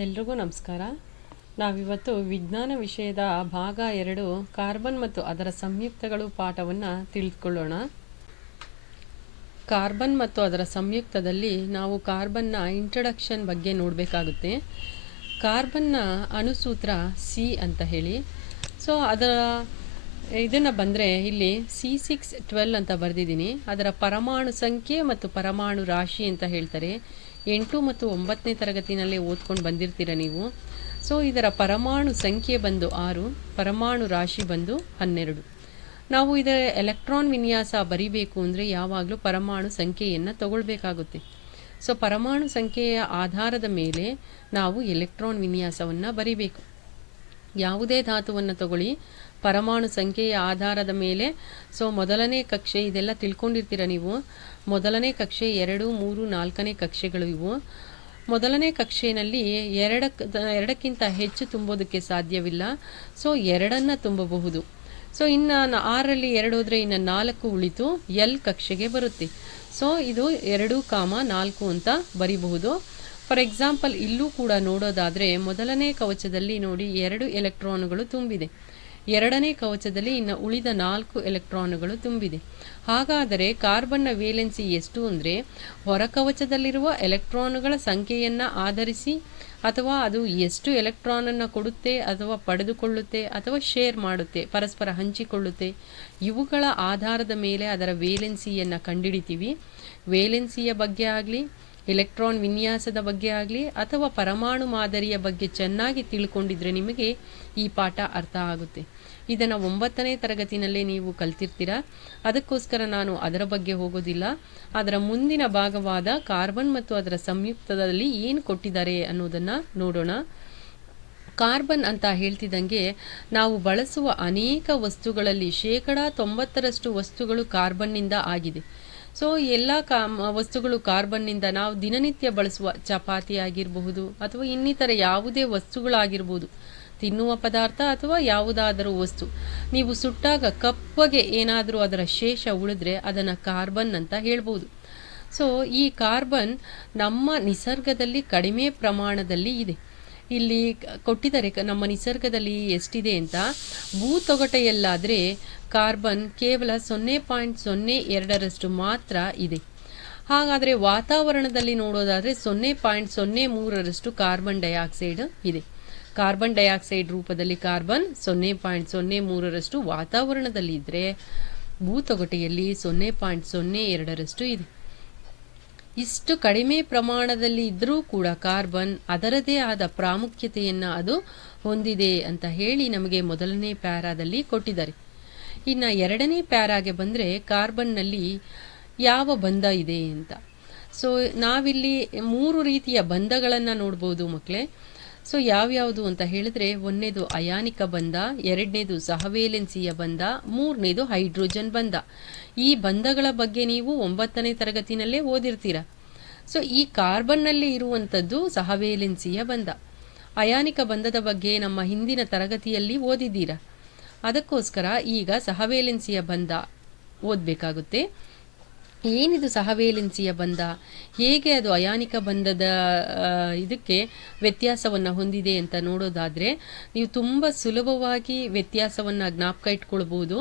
ಎಲ್ರಿಗೂ ನಮಸ್ಕಾರ. ನಾವಿವತ್ತು ವಿಜ್ಞಾನ ವಿಷಯದ ಭಾಗ 2 ಕಾರ್ಬನ್ ಮತ್ತು ಅದರ ಸಂಯುಕ್ತಗಳು ಪಾಠವನ್ನು ತಿಳಿದುಕೊಳ್ಳೋಣ. ಕಾರ್ಬನ್ ಮತ್ತು ಅದರ ಸಂಯುಕ್ತದಲ್ಲಿ ನಾವು ಕಾರ್ಬನ್ನ ಇಂಟ್ರಡಕ್ಷನ್ ಬಗ್ಗೆ ನೋಡಬೇಕಾಗುತ್ತೆ. ಕಾರ್ಬನ್ನ ಅಣುಸೂತ್ರ ಸಿ ಅಂತ ಹೇಳಿ. ಸೊ ಇದನ್ನು ಬಂದರೆ ಇಲ್ಲಿ C612 ಅಂತ ಬರೆದಿದ್ದೀನಿ. ಅದರ ಪರಮಾಣು ಸಂಖ್ಯೆ ಮತ್ತು ಪರಮಾಣು ರಾಶಿ ಅಂತ ಹೇಳ್ತಾರೆ. 8 ಮತ್ತು 9ನೇ ತರಗತಿನಲ್ಲಿ ಓದ್ಕೊಂಡು ಬಂದಿರ್ತೀರ ನೀವು. ಸೊ ಇದರ ಪರಮಾಣು ಸಂಖ್ಯೆ ಬಂದು 6, ಪರಮಾಣು ರಾಶಿ ಬಂದು 12. ನಾವು ಇದರ ಎಲೆಕ್ಟ್ರಾನ್ ವಿನ್ಯಾಸ ಬರಿಬೇಕು ಅಂದರೆ ಯಾವಾಗಲೂ ಪರಮಾಣು ಸಂಖ್ಯೆಯನ್ನು ತಗೊಳ್ಬೇಕಾಗುತ್ತೆ. ಸೊ ಪರಮಾಣು ಸಂಖ್ಯೆಯ ಆಧಾರದ ಮೇಲೆ ನಾವು ಎಲೆಕ್ಟ್ರಾನ್ ವಿನ್ಯಾಸವನ್ನು ಬರಿಬೇಕು. ಯಾವುದೇ ಧಾತುವನ್ನು ತಗೊಳ್ಳಿ, ಪರಮಾಣು ಸಂಖ್ಯೆಯ ಆಧಾರದ ಮೇಲೆ. ಸೊ ಮೊದಲನೇ ಕಕ್ಷೆ ಇದೆಲ್ಲ ತಿಳ್ಕೊಂಡಿರ್ತೀರ ನೀವು. ಮೊದಲನೇ ಕಕ್ಷೆ 2, 3, 4ನೇ ಕಕ್ಷೆಗಳು ಇವು. ಮೊದಲನೇ ಕಕ್ಷೆಯಲ್ಲಿ ಎರಡಕ್ಕಿಂತ ಹೆಚ್ಚು ತುಂಬೋದಕ್ಕೆ ಸಾಧ್ಯವಿಲ್ಲ. ಸೊ 2 ತುಂಬಬಹುದು. ಸೊ ಇನ್ನು 6ರಲ್ಲಿ 2 ಹೋದರೆ ಇನ್ನು 4 ಉಳಿತು, ಎಲ್ ಕಕ್ಷೆಗೆ ಬರುತ್ತೆ. ಸೊ ಇದು 2, 4 ಅಂತ ಬರಿಬಹುದು. ಫಾರ್ ಎಕ್ಸಾಂಪಲ್ ಇಲ್ಲೂ ಕೂಡ ನೋಡೋದಾದರೆ ಮೊದಲನೇ ಕವಚದಲ್ಲಿ ನೋಡಿ 2 ಎಲೆಕ್ಟ್ರಾನುಗಳು ತುಂಬಿದೆ. ಎರಡನೇ ಕವಚದಲ್ಲಿ ಇನ್ನು ಉಳಿದ 4 ಎಲೆಕ್ಟ್ರಾನುಗಳು ತುಂಬಿದೆ. ಹಾಗಾದರೆ ಕಾರ್ಬನ್ನ ವೇಲೆನ್ಸಿ ಎಷ್ಟು ಅಂದರೆ ಹೊರಕವಚದಲ್ಲಿರುವ ಎಲೆಕ್ಟ್ರಾನುಗಳ ಸಂಖ್ಯೆಯನ್ನು ಆಧರಿಸಿ, ಅಥವಾ ಅದು ಎಷ್ಟು ಎಲೆಕ್ಟ್ರಾನನ್ನು ಕೊಡುತ್ತೆ ಅಥವಾ ಪಡೆದುಕೊಳ್ಳುತ್ತೆ ಅಥವಾ ಶೇರ್ ಮಾಡುತ್ತೆ, ಪರಸ್ಪರ ಹಂಚಿಕೊಳ್ಳುತ್ತೆ, ಇವುಗಳ ಆಧಾರದ ಮೇಲೆ ಅದರ ವೇಲೆನ್ಸಿಯನ್ನು ಕಂಡುಹಿಡಿತೀವಿ. ವೇಲೆನ್ಸಿಯ ಬಗ್ಗೆ ಆಗಲಿ, ಎಲೆಕ್ಟ್ರಾನ್ ವಿನ್ಯಾಸದ ಬಗ್ಗೆ ಆಗಲಿ ಅಥವಾ ಪರಮಾಣು ಮಾದರಿಯ ಬಗ್ಗೆ ಚೆನ್ನಾಗಿ ತಿಳ್ಕೊಂಡಿದ್ರೆ ನಿಮಗೆ ಈ ಪಾಠ ಅರ್ಥ ಆಗುತ್ತೆ. ಇದನ್ನು 9ನೇ ತರಗತಿನಲ್ಲೇ ನೀವು ಕಲ್ತಿರ್ತೀರ. ಅದಕ್ಕೋಸ್ಕರ ನಾನು ಅದರ ಬಗ್ಗೆ ಹೋಗೋದಿಲ್ಲ. ಅದರ ಮುಂದಿನ ಭಾಗವಾದ ಕಾರ್ಬನ್ ಮತ್ತು ಅದರ ಸಂಯುಕ್ತದಲ್ಲಿ ಏನು ಕೊಟ್ಟಿದ್ದಾರೆ ಅನ್ನೋದನ್ನು ನೋಡೋಣ. ಕಾರ್ಬನ್ ಅಂತ ಹೇಳ್ತಿದ್ದಂಗೆ ನಾವು ಬಳಸುವ ಅನೇಕ ವಸ್ತುಗಳಲ್ಲಿ 90% ವಸ್ತುಗಳು ಕಾರ್ಬನ್ನಿಂದ ಆಗಿದೆ. ಸೊ ಎಲ್ಲ ವಸ್ತುಗಳು ಕಾರ್ಬನ್ನಿಂದ. ನಾವು ದಿನನಿತ್ಯ ಬಳಸುವ ಚಪಾತಿ ಆಗಿರಬಹುದು ಅಥವಾ ಇನ್ನಿತರ ಯಾವುದೇ ವಸ್ತುಗಳಾಗಿರ್ಬೋದು, ತಿನ್ನುವ ಪದಾರ್ಥ ಅಥವಾ ಯಾವುದಾದರೂ ವಸ್ತು, ನೀವು ಸುಟ್ಟಾಗ ಕಪ್ಪಗೆ ಏನಾದರೂ ಅದರ ಶೇಷ ಉಳಿದ್ರೆ ಅದನ್ನು ಕಾರ್ಬನ್ ಅಂತ ಹೇಳ್ಬೋದು. ಸೊ ಈ ಕಾರ್ಬನ್ ನಮ್ಮ ನಿಸರ್ಗದಲ್ಲಿ ಕಡಿಮೆ ಪ್ರಮಾಣದಲ್ಲಿ ಇದೆ. ಇಲ್ಲಿ ಕೊಟ್ಟಿದ್ದಾರೆ ನಮ್ಮ ನಿಸರ್ಗದಲ್ಲಿ ಎಷ್ಟಿದೆ ಅಂತ. ಭೂತೊಗಟೆಯಲ್ಲಾದರೆ ಕಾರ್ಬನ್ ಕೇವಲ 0.02 ಮಾತ್ರ ಇದೆ. ಹಾಗಾದರೆ ವಾತಾವರಣದಲ್ಲಿ ನೋಡೋದಾದರೆ 0.03 ಕಾರ್ಬನ್ ಡೈಆಕ್ಸೈಡ್ ಇದೆ. ಕಾರ್ಬನ್ ಡೈಆಕ್ಸೈಡ್ ರೂಪದಲ್ಲಿ ಕಾರ್ಬನ್ 0.03 ವಾತಾವರಣದಲ್ಲಿ ಇದ್ದರೆ ಭೂತೊಗಟೆಯಲ್ಲಿ 0.02 ಇದೆ. ಇಷ್ಟು ಕಡಿಮೆ ಪ್ರಮಾಣದಲ್ಲಿ ಇದ್ದರೂ ಕೂಡ ಕಾರ್ಬನ್ ಅದರದೇ ಆದ ಪ್ರಾಮುಖ್ಯತೆಯನ್ನು ಅದು ಹೊಂದಿದೆ ಅಂತ ಹೇಳಿ ನಮಗೆ ಮೊದಲನೇ ಪ್ಯಾರಾದಲ್ಲಿ ಕೊಟ್ಟಿದ್ದಾರೆ. ಇನ್ನು 2ನೇ ಪ್ಯಾರಾಗೆ ಬಂದರೆ ಕಾರ್ಬನ್ನಲ್ಲಿ ಯಾವ ಬಂಧ ಇದೆ ಅಂತ. ಸೊ ನಾವಿಲ್ಲಿ 3 ರೀತಿಯ ಬಂಧಗಳನ್ನು ನೋಡ್ಬೋದು ಮಕ್ಕಳೇ. ಸೊ ಯಾವ್ಯಾವುದು ಅಂತ ಹೇಳಿದ್ರೆ, 1ನೇದು ಅಯಾನಿಕ ಬಂಧ, 2ನೇದು ಸಹವೇಲೆನ್ಸಿಯ ಬಂಧ, 3ನೇದು ಹೈಡ್ರೋಜನ್ ಬಂಧ. ಈ ಬಂಧಗಳ ಬಗ್ಗೆ ನೀವು 9ನೇ ತರಗತಿನಲ್ಲೇ ಓದಿರ್ತೀರ. ಸೊ ಈ ಕಾರ್ಬನ್ನಲ್ಲಿ ಇರುವಂಥದ್ದು ಸಹವೇಲೆನ್ಸಿಯ ಬಂಧ. ಅಯಾನಿಕ ಬಂಧದ ಬಗ್ಗೆ ನಮ್ಮ ಹಿಂದಿನ ತರಗತಿಯಲ್ಲಿ ಓದಿದ್ದೀರಾ. ಅದಕ್ಕೋಸ್ಕರ ಈಗ ಸಹವೇಲೆನ್ಸಿಯ ಬಂಧ ಓದಬೇಕಾಗುತ್ತೆ. ಏನಿದು ಸಹವೇಲೆನ್ಸಿಯ ಬಂಧ, ಹೇಗೆ ಅದು ಅಯಾನಿಕ ಬಂಧದ ಇದಕ್ಕೆ ವ್ಯತ್ಯಾಸವನ್ನು ಹೊಂದಿದೆ ಅಂತ ನೋಡೋದಾದರೆ ನೀವು ತುಂಬ ಸುಲಭವಾಗಿ ವ್ಯತ್ಯಾಸವನ್ನು ಜ್ಞಾಪಕ ಇಟ್ಕೊಳ್ಬೋದು.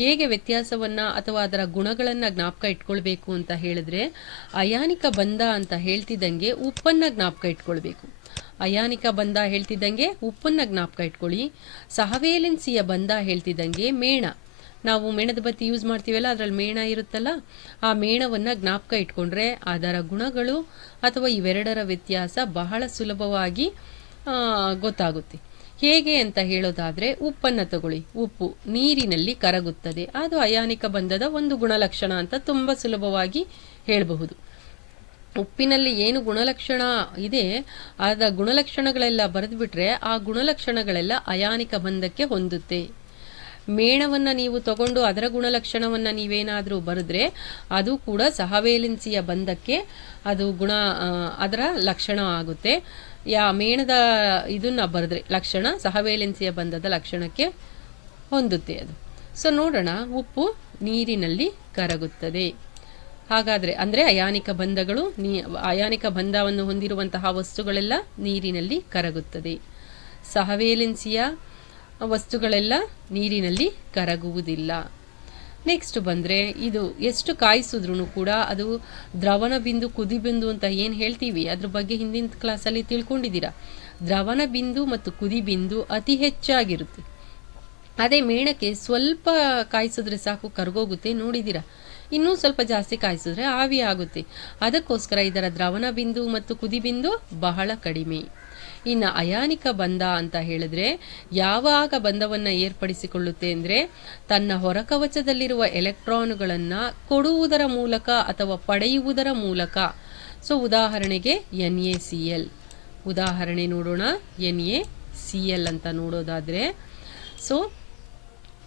ಹೇಗೆ ವ್ಯತ್ಯಾಸವನ್ನು ಅಥವಾ ಅದರ ಗುಣಗಳನ್ನು ಜ್ಞಾಪಕ ಇಟ್ಕೊಳ್ಬೇಕು ಅಂತ ಹೇಳಿದ್ರೆ, ಅಯಾನಿಕ ಬಂಧ ಅಂತ ಹೇಳ್ತಿದ್ದಂಗೆ ಉಪ್ಪನ್ನು ಜ್ಞಾಪಕ ಇಟ್ಕೊಳ್ಬೇಕು. ಅಯಾನಿಕ ಬಂಧ ಹೇಳ್ತಿದ್ದಂಗೆ ಉಪ್ಪನ್ನು ಜ್ಞಾಪಕ ಇಟ್ಕೊಳ್ಳಿ. ಸಹವೇಲೆನ್ಸಿಯ ಬಂಧ ಹೇಳ್ತಿದ್ದಂಗೆ ಮೇಣ, ನಾವು ಮೇಣದ ಬತ್ತಿ ಯೂಸ್ ಮಾಡ್ತೀವಲ್ಲ, ಅದರಲ್ಲಿ ಮೇಣ ಇರುತ್ತಲ್ಲ, ಆ ಮೇಣವನ್ನು ಜ್ಞಾಪಕ ಇಟ್ಕೊಂಡ್ರೆ ಅದರ ಗುಣಗಳು ಅಥವಾ ಇವೆರಡರ ವ್ಯತ್ಯಾಸ ಬಹಳ ಸುಲಭವಾಗಿ ಗೊತ್ತಾಗುತ್ತೆ. ಹೇಗೆ ಅಂತ ಹೇಳೋದಾದರೆ, ಉಪ್ಪನ್ನು ತಗೊಳ್ಳಿ. ಉಪ್ಪು ನೀರಿನಲ್ಲಿ ಕರಗುತ್ತದೆ, ಅದು ಅಯಾನಿಕ ಬಂಧದ ಒಂದು ಗುಣಲಕ್ಷಣ ಅಂತ ತುಂಬ ಸುಲಭವಾಗಿ ಹೇಳಬಹುದು. ಉಪ್ಪಿನಲ್ಲಿ ಏನು ಗುಣಲಕ್ಷಣ ಇದೆ ಅದರ ಗುಣಲಕ್ಷಣಗಳೆಲ್ಲ ಬರೆದುಬಿಟ್ರೆ ಆ ಗುಣಲಕ್ಷಣಗಳೆಲ್ಲ ಅಯಾನಿಕ ಬಂಧಕ್ಕೆ ಹೊಂದುತ್ತೆ. ಮೇಣವನ್ನು ನೀವು ತಗೊಂಡು ಅದರ ಗುಣಲಕ್ಷಣವನ್ನು ನೀವೇನಾದರೂ ಬರೆದ್ರೆ ಅದು ಕೂಡ ಸಹವೇಲೆನ್ಸಿಯ ಬಂಧಕ್ಕೆ ಅದು ಅದರ ಲಕ್ಷಣ ಆಗುತ್ತೆ. ಮೇಣದ ಇದನ್ನು ಬರೆದ್ರೆ ಲಕ್ಷಣ ಸಹವೇಲೆನ್ಸಿಯ ಬಂಧದ ಲಕ್ಷಣಕ್ಕೆ ಹೊಂದುತ್ತೆ ಅದು. ಸೊ ನೋಡೋಣ, ಉಪ್ಪು ನೀರಿನಲ್ಲಿ ಕರಗುತ್ತದೆ. ಹಾಗಾದರೆ ಅಂದರೆ ಅಯಾನಿಕ ಬಂಧವನ್ನು ಹೊಂದಿರುವಂತಹ ವಸ್ತುಗಳೆಲ್ಲ ನೀರಿನಲ್ಲಿ ಕರಗುತ್ತದೆ. ಸಹವೇಲೆನ್ಸಿಯ ವಸ್ತುಗಳೆಲ್ಲ ನೀರಿನಲ್ಲಿ ಕರಗುವುದಿಲ್ಲ. ನೆಕ್ಸ್ಟ್ ಬಂದರೆ ಇದು ಎಷ್ಟು ಕಾಯಿಸಿದ್ರೂ ಕೂಡ ಅದು ದ್ರವಣ ಬಿಂದು ಕುದಿ ಬಿಂದು ಅಂತ ಏನು ಹೇಳ್ತೀವಿ ಅದ್ರ ಬಗ್ಗೆ ಹಿಂದಿನ ಕ್ಲಾಸಲ್ಲಿ ತಿಳ್ಕೊಂಡಿದ್ದೀರಾ. ದ್ರವಣ ಬಿಂದು ಮತ್ತು ಕುದಿ ಬಿಂದು ಅತಿ ಹೆಚ್ಚಾಗಿರುತ್ತೆ. ಅದೇ ಮೇಣಕ್ಕೆ ಸ್ವಲ್ಪ ಕಾಯಿಸಿದ್ರೆ ಸಾಕು ಕರಗೋಗುತ್ತೆ, ನೋಡಿದ್ದೀರಾ. ಇನ್ನೂ ಸ್ವಲ್ಪ ಜಾಸ್ತಿ ಕಾಯಿಸಿದ್ರೆ ಆವಿ ಆಗುತ್ತೆ. ಅದಕ್ಕೋಸ್ಕರ ಇದರ ದ್ರವಣ ಬಿಂದು ಮತ್ತು ಕುದಿ ಬಿಂದು ಬಹಳ ಕಡಿಮೆ. ಇನ್ನು ಅಯಾನಿಕ ಬಂಧ ಅಂತ ಹೇಳಿದ್ರೆ ಯಾವಾಗ ಬಂಧವನ್ನು ಏರ್ಪಡಿಸಿಕೊಳ್ಳುತ್ತೆ ಅಂದರೆ ತನ್ನ ಹೊರಕವಚದಲ್ಲಿರುವ ಎಲೆಕ್ಟ್ರಾನುಗಳನ್ನು ಕೊಡುವುದರ ಮೂಲಕ ಅಥವಾ ಪಡೆಯುವುದರ ಮೂಲಕ. ಸೊ ಉದಾಹರಣೆಗೆ NaCl ಉದಾಹರಣೆ ನೋಡೋಣ. NaCl ಅಂತ ನೋಡೋದಾದರೆ ಸೊ